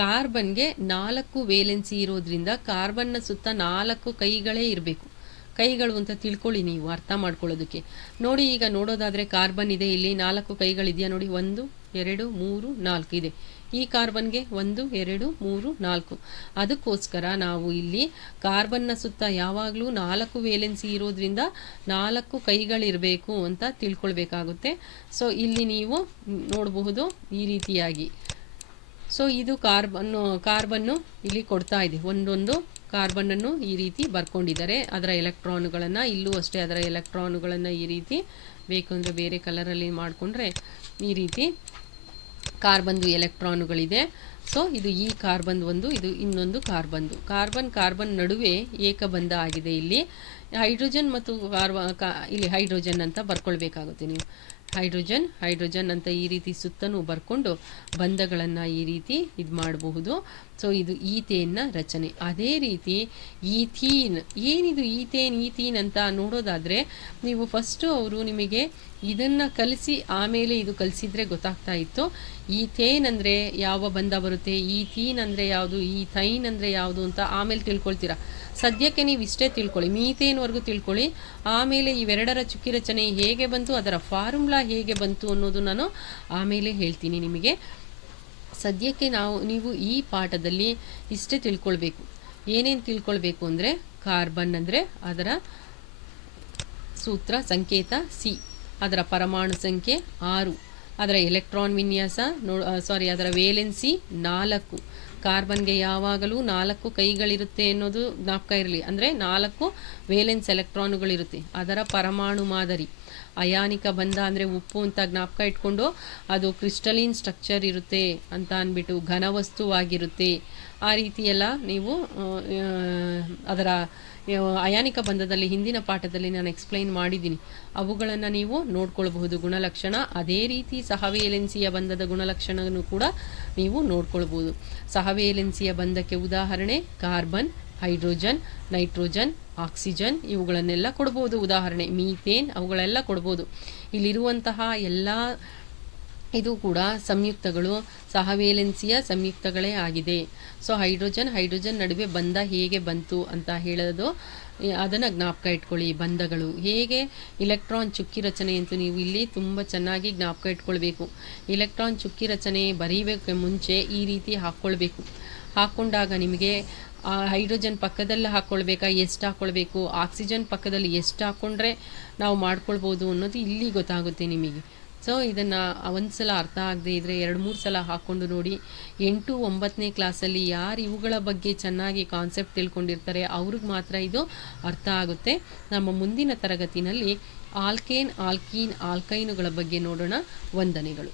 ಕಾರ್ಬನ್ಗೆ 4 ವೇಲೆನ್ಸಿ ಇರೋದ್ರಿಂದ ಕಾರ್ಬನ್ನ ಸುತ್ತ 4 ಕೈಗಳೇ ಇರಬೇಕು. ಕೈಗಳು ಅಂತ ತಿಳ್ಕೊಳ್ಳಿ ನೀವು ಅರ್ಥ ಮಾಡ್ಕೊಳ್ಳೋದಕ್ಕೆ. ನೋಡಿ, ಈಗ ನೋಡೋದಾದರೆ ಕಾರ್ಬನ್ ಇದೆ, ಇಲ್ಲಿ 4 ಕೈಗಳಿದೆಯಾ ನೋಡಿ, 1 2 3 4 ಇದೆ. ಈ ಕಾರ್ಬನ್ಗೆ 1 2 3 4. ಅದಕ್ಕೋಸ್ಕರ ನಾವು ಇಲ್ಲಿ ಕಾರ್ಬನ್ನ ಸುತ್ತ ಯಾವಾಗಲೂ 4 ವೇಲೆನ್ಸಿ ಇರೋದ್ರಿಂದ 4 ಕೈಗಳಿರಬೇಕು ಅಂತ ತಿಳ್ಕೊಳ್ಬೇಕಾಗುತ್ತೆ. ಸೊ ಇಲ್ಲಿ ನೀವು ನೋಡಬಹುದು ಈ ರೀತಿಯಾಗಿ. ಸೊ ಇದು ಕಾರ್ಬನ್ನು ಇಲ್ಲಿ ಕೊಡ್ತಾ ಇದೆ. ಒಂದೊಂದು ಕಾರ್ಬನ್ನನ್ನು ಈ ರೀತಿ ಬರ್ಕೊಂಡಿದ್ದಾರೆ, ಅದರ ಎಲೆಕ್ಟ್ರಾನುಗಳನ್ನು. ಇಲ್ಲೂ ಅಷ್ಟೇ ಅದರ ಎಲೆಕ್ಟ್ರಾನುಗಳನ್ನು ಈ ರೀತಿ, ಬೇಕು ಅಂದರೆ ಬೇರೆ ಕಲರಲ್ಲಿ ಮಾಡಿಕೊಂಡ್ರೆ ಈ ರೀತಿ ಕಾರ್ಬನ್ದು ಎಲೆಕ್ಟ್ರಾನುಗಳಿದೆ. ಸೊ ಇದು ಈ ಕಾರ್ಬನ್ ಒಂದು, ಇದು ಇನ್ನೊಂದು ಕಾರ್ಬನ್ ನಡುವೆ ಏಕಬಂಧ ಆಗಿದೆ. ಇಲ್ಲಿ ಹೈಡ್ರೋಜನ್ ಮತ್ತು ಇಲ್ಲಿ ಹೈಡ್ರೋಜನ್ ಅಂತ ಬರ್ಕೊಳ್ಬೇಕಾಗುತ್ತೆ ನೀವು. ಹೈಡ್ರೋಜನ್ ಅಂತ ಈ ರೀತಿ ಸುತ್ತನೂ ಬರ್ಕೊಂಡು ಬಂಧಗಳನ್ನು ಈ ರೀತಿ ಇದು ಮಾಡಬಹುದು. ಸೊ ಇದು ಈಥೇನ್ನ ರಚನೆ. ಅದೇ ರೀತಿ ಈಥೀನ್, ಏನಿದು ಈಥೀನ್ ಅಂತ ನೋಡೋದಾದರೆ ನೀವು ಫಸ್ಟು ಅವರು ನಿಮಗೆ ಇದನ್ನು ಕಲಿಸಿ ಆಮೇಲೆ ಇದು ಕಲಿಸಿದ್ರೆ ಗೊತ್ತಾಗ್ತಾ ಇತ್ತು. ಈಥೇನ್ ಅಂದರೆ ಯಾವ ಬಂಧ ಬರುತ್ತೆ, ಈಥೀನ್ ಅಂದರೆ ಯಾವುದು, ಈಥೈನ್ ಅಂದರೆ ಯಾವುದು ಅಂತ ಆಮೇಲೆ ತಿಳ್ಕೊಳ್ತೀರಾ. ಸದ್ಯಕ್ಕೆ ನೀವು ಇಷ್ಟೇ ತಿಳ್ಕೊಳ್ಳಿ, ಮೀಥೇನ್ವರೆಗೂ ತಿಳ್ಕೊಳ್ಳಿ. ಆಮೇಲೆ ಇವೆರಡರ ಚುಕ್ಕಿ ರಚನೆ ಹೇಗೆ ಬಂತು, ಅದರ ಫಾರ್ಮುಲಾ ಹೇಗೆ ಬಂತು ಅನ್ನೋದು ನಾನು ಆಮೇಲೆ ಹೇಳ್ತೀನಿ ನಿಮಗೆ. ಸದ್ಯಕ್ಕೆ ನೀವು ಈ ಪಾಠದಲ್ಲಿ ಇಷ್ಟೇ ತಿಳ್ಕೊಳ್ಬೇಕು. ಏನೇನು ತಿಳ್ಕೊಳ್ಬೇಕು ಅಂದರೆ, ಕಾರ್ಬನ್ ಅಂದರೆ ಅದರ ಸೂತ್ರ ಸಂಕೇತ ಸಿ, ಅದರ ಪರಮಾಣು ಸಂಖ್ಯೆ 6, ಅದರ ಎಲೆಕ್ಟ್ರಾನ್ ವಿನ್ಯಾಸ ಅದರ ವೇಲೆನ್ಸಿ 4. ಕಾರ್ಬನ್ಗೆ ಯಾವಾಗಲೂ 4 ಕೈಗಳಿರುತ್ತೆ ಅನ್ನೋದು ಜ್ಞಾಪಕ ಇರಲಿ. ಅಂದರೆ 4 ವೇಲೆನ್ಸ್ ಎಲೆಕ್ಟ್ರಾನುಗಳಿರುತ್ತೆ. ಅದರ ಪರಮಾಣು ಮಾದರಿ ಅಯಾನಿಕ ಬಂಧ ಅಂದರೆ ಉಪ್ಪು ಅಂತ ಜ್ಞಾಪಕ ಇಟ್ಕೊಂಡು, ಅದು ಕ್ರಿಸ್ಟಲಿನ್ ಸ್ಟ್ರಕ್ಚರ್ ಇರುತ್ತೆ ಅಂತ ಅಂದ್ಬಿಟ್ಟು ಘನವಸ್ತುವಾಗಿರುತ್ತೆ. ಆ ರೀತಿಯೆಲ್ಲ ನೀವು ಅದರ ಅಯಾನಿಕ ಬಂಧದಲ್ಲಿ ಹಿಂದಿನ ಪಾಠದಲ್ಲಿ ನಾನು ಎಕ್ಸ್ಪ್ಲೈನ್ ಮಾಡಿದ್ದೀನಿ. ಅವುಗಳನ್ನು ನೀವು ನೋಡ್ಕೊಳ್ಬಹುದು ಗುಣಲಕ್ಷಣ. ಅದೇ ರೀತಿ ಸಹವೇಲೆನ್ಸಿಯ ಬಂಧದ ಗುಣಲಕ್ಷಣವನ್ನು ಕೂಡ ನೀವು ನೋಡ್ಕೊಳ್ಬೋದು. ಸಹವೇಲೆನ್ಸಿಯ ಬಂಧಕ್ಕೆ ಉದಾಹರಣೆ ಕಾರ್ಬನ್, ಹೈಡ್ರೋಜನ್, ನೈಟ್ರೋಜನ್, ಆಕ್ಸಿಜನ್ ಇವುಗಳನ್ನೆಲ್ಲ ಕೊಡ್ಬೋದು. ಉದಾಹರಣೆ ಮೀಥೇನ್, ಅವುಗಳೆಲ್ಲ ಕೊಡ್ಬೋದು. ಇಲ್ಲಿರುವಂತಹ ಎಲ್ಲ ಇದು ಕೂಡ ಸಂಯುಕ್ತಗಳು ಸಹವೇಲೆನ್ಸಿಯ ಸಂಯುಕ್ತಗಳೇ ಆಗಿದೆ. ಸೊ ಹೈಡ್ರೋಜನ್ ನಡುವೆ ಬಂಧ ಹೇಗೆ ಬಂತು ಅಂತ ಹೇಳೋದು, ಅದನ್ನು ಜ್ಞಾಪಕ ಇಟ್ಕೊಳ್ಳಿ. ಬಂಧಗಳು ಹೇಗೆ, ಇಲೆಕ್ಟ್ರಾನ್ ಚುಕ್ಕಿ ರಚನೆ ಅಂತೂ ನೀವು ಇಲ್ಲಿ ತುಂಬ ಚೆನ್ನಾಗಿ ಜ್ಞಾಪಕ ಇಟ್ಕೊಳ್ಬೇಕು. ಇಲೆಕ್ಟ್ರಾನ್ ಚುಕ್ಕಿ ರಚನೆ ಬರೀಬೇಕು ಮುಂಚೆ ಈ ರೀತಿ ಹಾಕ್ಕೊಳ್ಬೇಕು. ಹಾಕ್ಕೊಂಡಾಗ ನಿಮಗೆ ಹೈಡ್ರೋಜನ್ ಪಕ್ಕದಲ್ಲಿ ಹಾಕ್ಕೊಳ್ಬೇಕಾ, ಎಷ್ಟು ಹಾಕ್ಕೊಳ್ಬೇಕು, ಆಕ್ಸಿಜನ್ ಪಕ್ಕದಲ್ಲಿ ಎಷ್ಟು ಹಾಕ್ಕೊಂಡ್ರೆ ನಾವು ಮಾಡ್ಕೊಳ್ಬೋದು ಅನ್ನೋದು ಇಲ್ಲಿ ಗೊತ್ತಾಗುತ್ತೆ ನಿಮಗೆ. ಸೊ ಇದನ್ನು ಒಂದು ಸಲ ಅರ್ಥ ಆಗದೆ ಇದ್ದರೆ 2-3 ಸಲ ಹಾಕ್ಕೊಂಡು ನೋಡಿ. 8, 9ನೇ ಕ್ಲಾಸಲ್ಲಿ ಯಾರು ಇವುಗಳ ಬಗ್ಗೆ ಚೆನ್ನಾಗಿ ಕಾನ್ಸೆಪ್ಟ್ ತಿಳ್ಕೊಂಡಿರ್ತಾರೆ ಅವ್ರಿಗೆ ಮಾತ್ರ ಇದು ಅರ್ಥ ಆಗುತ್ತೆ. ನಮ್ಮ ಮುಂದಿನ ತರಗತಿನಲ್ಲಿ ಆಲ್ಕೇನ್, ಆಲ್ಕೀನ್, ಆಲ್ಕೈನುಗಳ ಬಗ್ಗೆ ನೋಡೋಣ. ವಂದನೆಗಳು.